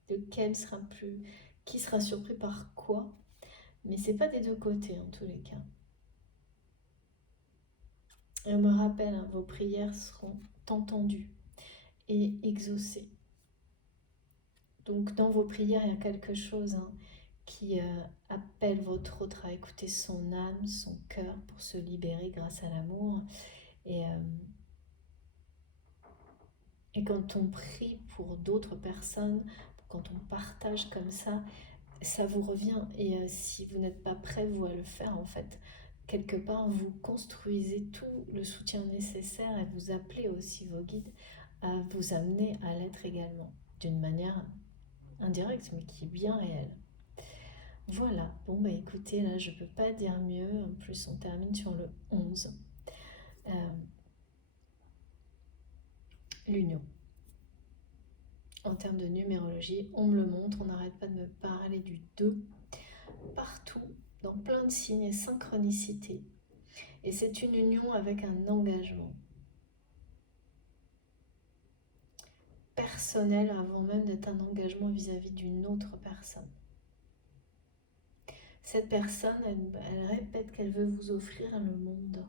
lequel sera plus, qui sera surpris par quoi, mais c'est pas des deux côtés en tous les cas. Et on me rappelle, hein, vos prières seront entendues et exaucées. Donc dans vos prières, il y a quelque chose, hein, qui appelle votre autre à écouter son âme, son cœur pour se libérer grâce à l'amour. Et, euh, et quand on prie pour d'autres personnes, quand on partage comme ça vous revient. Et si vous n'êtes pas prêt, vous, à le faire, en fait, quelque part, vous construisez tout le soutien nécessaire et vous appelez aussi vos guides à vous amener à l'être également, d'une manière indirecte, mais qui est bien réelle. Voilà, bon bah écoutez, là je peux pas dire mieux, en plus on termine sur le 11. Euh, L'union. En termes de numérologie, on me le montre, on n'arrête pas de me parler du 2 partout, dans plein de signes et synchronicités. Et c'est une union avec un engagement personnel avant même d'être un engagement vis-à-vis d'une autre personne. Cette personne, elle répète qu'elle veut vous offrir le monde.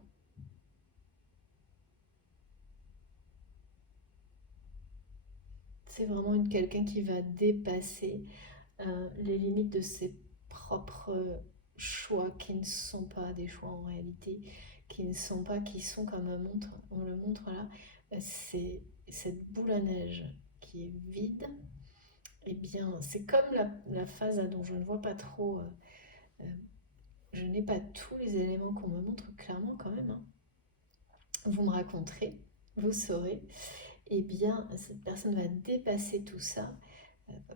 C'est vraiment quelqu'un qui va dépasser les limites de ses propres choix qui ne sont pas des choix en réalité, qui sont comme on le montre là, c'est cette boule à neige qui est vide. Eh bien, c'est comme la phase dont je ne vois pas trop, euh, je n'ai pas tous les éléments qu'on me montre clairement quand même, hein. Vous me raconterez, vous saurez. Eh bien, cette personne va dépasser tout ça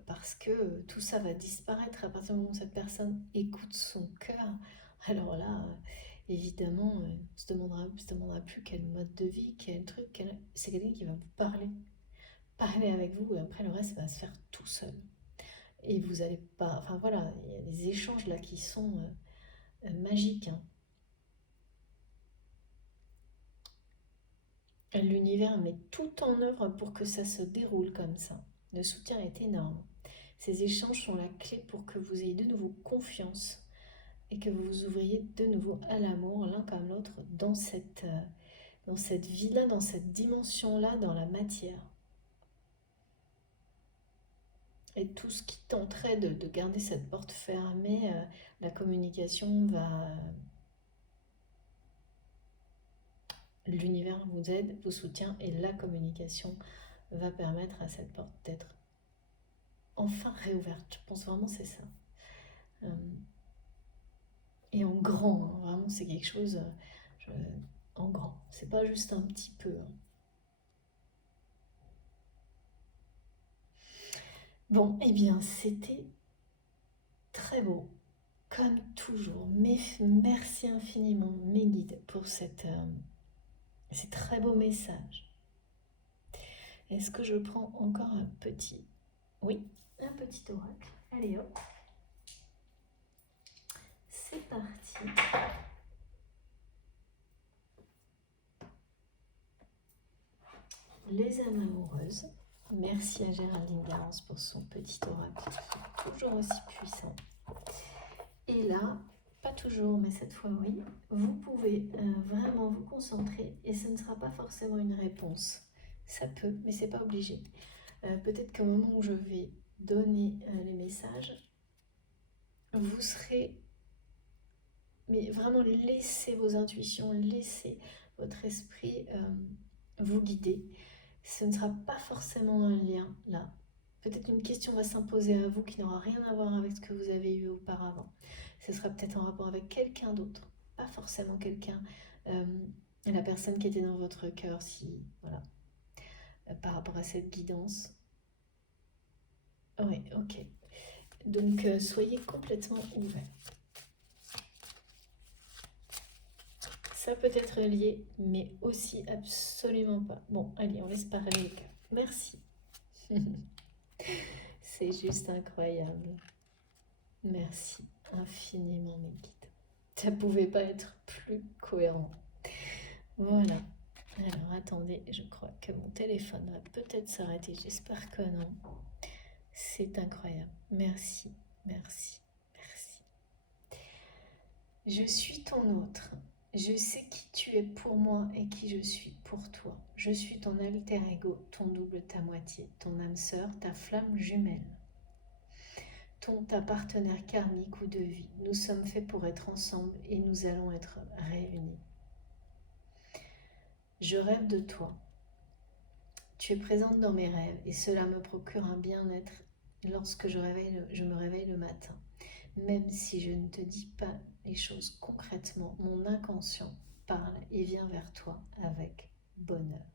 parce que tout ça va disparaître à partir du moment où cette personne écoute son cœur. Alors là, évidemment, on se demandera plus quel mode de vie, quel truc, c'est quelqu'un qui va vous parler avec vous et après le reste va se faire tout seul. Et vous allez pas, enfin voilà, il y a des échanges là qui sont magiques, hein. L'univers met tout en œuvre pour que ça se déroule comme ça. Le soutien est énorme. Ces échanges sont la clé pour que vous ayez de nouveau confiance et que vous vous ouvriez de nouveau à l'amour l'un comme l'autre dans cette vie-là, dans cette dimension-là, dans la matière. Et tout ce qui tenterait de garder cette porte fermée, la communication va... L'univers vous aide, vous soutient et la communication va permettre à cette porte d'être enfin réouverte. Je pense vraiment que c'est ça. Et en grand, hein, vraiment c'est quelque chose en grand. C'est pas juste un petit peu, hein. Bon, eh bien c'était très beau, comme toujours. Mais merci infiniment mes guides pour ces très beaux messages. Est-ce que je prends encore un petit... Oui, un petit oracle. Allez hop. C'est parti. Les âmes amoureuses. Merci à Géraldine Garance pour son petit oracle, toujours aussi puissant. Et là, pas toujours, mais cette fois oui, vous pouvez vraiment vous concentrer et ce ne sera pas forcément une réponse. Ça peut, mais c'est pas obligé. Peut-être qu'au moment où je vais donner les messages, vous serez... Mais vraiment, laissez vos intuitions, laissez votre esprit vous guider. Ce ne sera pas forcément un lien là. Peut-être une question va s'imposer à vous qui n'aura rien à voir avec ce que vous avez eu auparavant. Ce sera peut-être en rapport avec quelqu'un d'autre, pas forcément quelqu'un, la personne qui était dans votre cœur, si voilà, par rapport à cette guidance. Oui, ok. Donc soyez complètement ouverts. Ça peut être lié, mais aussi absolument pas. Bon, allez, on laisse parler les cas. Merci. C'est juste incroyable. Merci infiniment, mes guides. Ça pouvait pas être plus cohérent. Voilà. Alors attendez, je crois que mon téléphone va peut-être s'arrêter. J'espère que non. C'est incroyable. Merci, merci, merci. Je suis ton autre. Je sais qui tu es pour moi et qui je suis pour toi. Je suis ton alter ego, ton double, ta moitié, ton âme sœur, ta flamme jumelle, ta partenaire karmique ou de vie. Nous sommes faits pour être ensemble et nous allons être réunis. Je rêve de toi. Tu es présente dans mes rêves et cela me procure un bien-être lorsque je me réveille le matin. Même si je ne te dis pas les choses concrètement, mon inconscient parle et vient vers toi avec bonheur.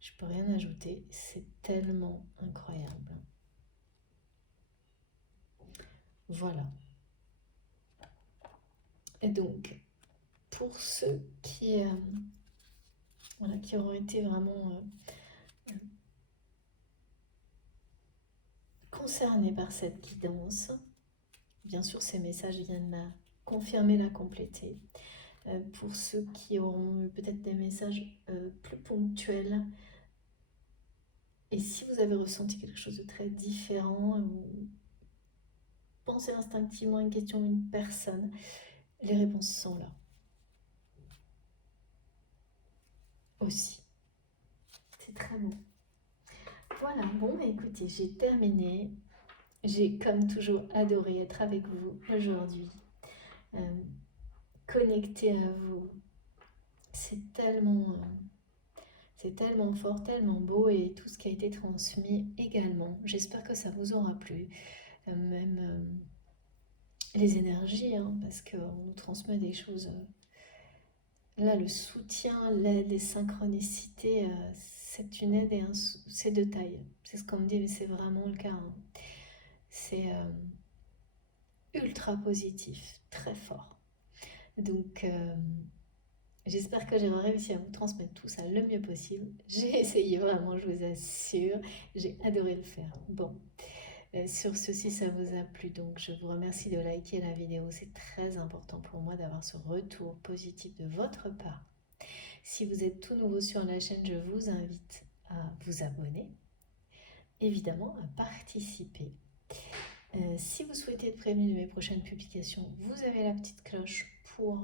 Je peux rien ajouter, c'est tellement incroyable. Voilà. Et donc, pour ceux qui auront été vraiment concernés par cette guidance, bien sûr, ces messages viennent la confirmer, la compléter. Pour ceux qui auront eu peut-être des messages plus ponctuels, et si vous avez ressenti quelque chose de très différent, ou pensez instinctivement à une question ou une personne, les réponses sont là. Aussi. C'est très beau. Voilà, bon, écoutez, j'ai terminé. J'ai comme toujours adoré être avec vous aujourd'hui. Connecter à vous. C'est tellement fort, tellement beau et tout ce qui a été transmis également. J'espère que ça vous aura plu. Même les énergies, hein, parce qu'on nous transmet des choses. Là, le soutien, l'aide, les synchronicités, c'est une aide et c'est de taille. C'est ce qu'on me dit, mais c'est vraiment le cas. Hein. C'est ultra positif, très fort. Donc, j'espère que j'ai réussi à vous transmettre tout ça le mieux possible. J'ai essayé vraiment, je vous assure. J'ai adoré le faire. Bon, sur ceci, ça vous a plu. Donc, je vous remercie de liker la vidéo. C'est très important pour moi d'avoir ce retour positif de votre part. Si vous êtes tout nouveau sur la chaîne, je vous invite à vous abonner. Évidemment, à participer. Si vous souhaitez être prévenu de mes prochaines publications, vous avez la petite cloche pour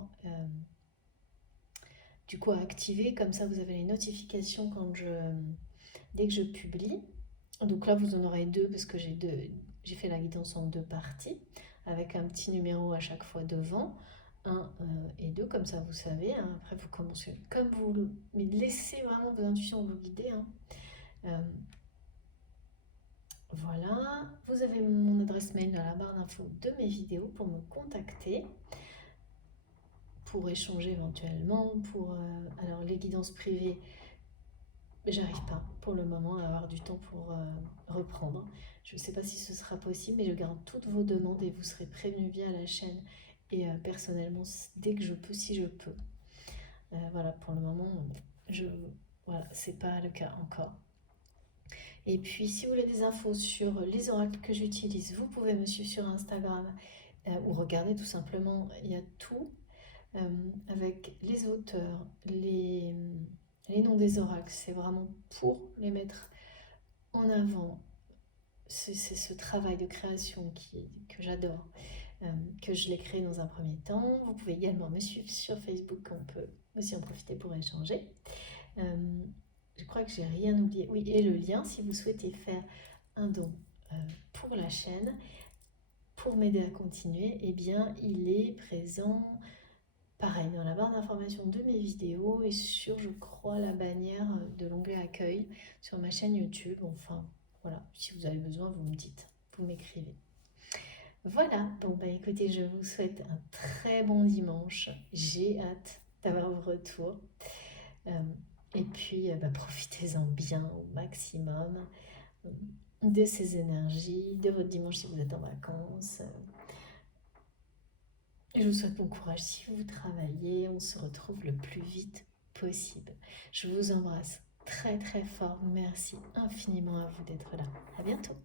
du coup activer. Comme ça, vous avez les notifications dès que je publie. Donc là, vous en aurez deux parce que j'ai fait la guidance en deux parties avec un petit numéro à chaque fois devant. 1 et 2, comme ça vous savez. Hein. Après, vous commencez comme vous, mais laissez vraiment vos intuitions vous guider. Hein. Voilà, vous avez mon adresse mail dans la barre d'infos de mes vidéos pour me contacter, pour échanger éventuellement, alors les guidances privées, j'arrive pas pour le moment à avoir du temps pour reprendre. Je ne sais pas si ce sera possible, mais je garde toutes vos demandes et vous serez prévenus via la chaîne et personnellement dès que je peux, si je peux. Voilà, pour le moment, voilà, c'est pas le cas encore. Et puis, si vous voulez des infos sur les oracles que j'utilise, vous pouvez me suivre sur Instagram ou regarder tout simplement. Il y a tout avec les auteurs, les noms des oracles. C'est vraiment pour les mettre en avant. C'est ce travail de création que j'adore, que je l'ai créé dans un premier temps. Vous pouvez également me suivre sur Facebook, on peut aussi en profiter pour échanger. Je crois que j'ai rien oublié. Oui, et le lien, si vous souhaitez faire un don pour la chaîne, pour m'aider à continuer, eh bien, il est présent, pareil, dans la barre d'information de mes vidéos et sur, je crois, la bannière de l'onglet accueil sur ma chaîne YouTube. Enfin, voilà, si vous avez besoin, vous me dites, vous m'écrivez. Voilà, bon bah écoutez, je vous souhaite un très bon dimanche. J'ai hâte d'avoir vos retours. Et puis, profitez-en bien au maximum de ces énergies, de votre dimanche si vous êtes en vacances. Je vous souhaite bon courage si vous travaillez. On se retrouve le plus vite possible. Je vous embrasse très très fort. Merci infiniment à vous d'être là. À bientôt.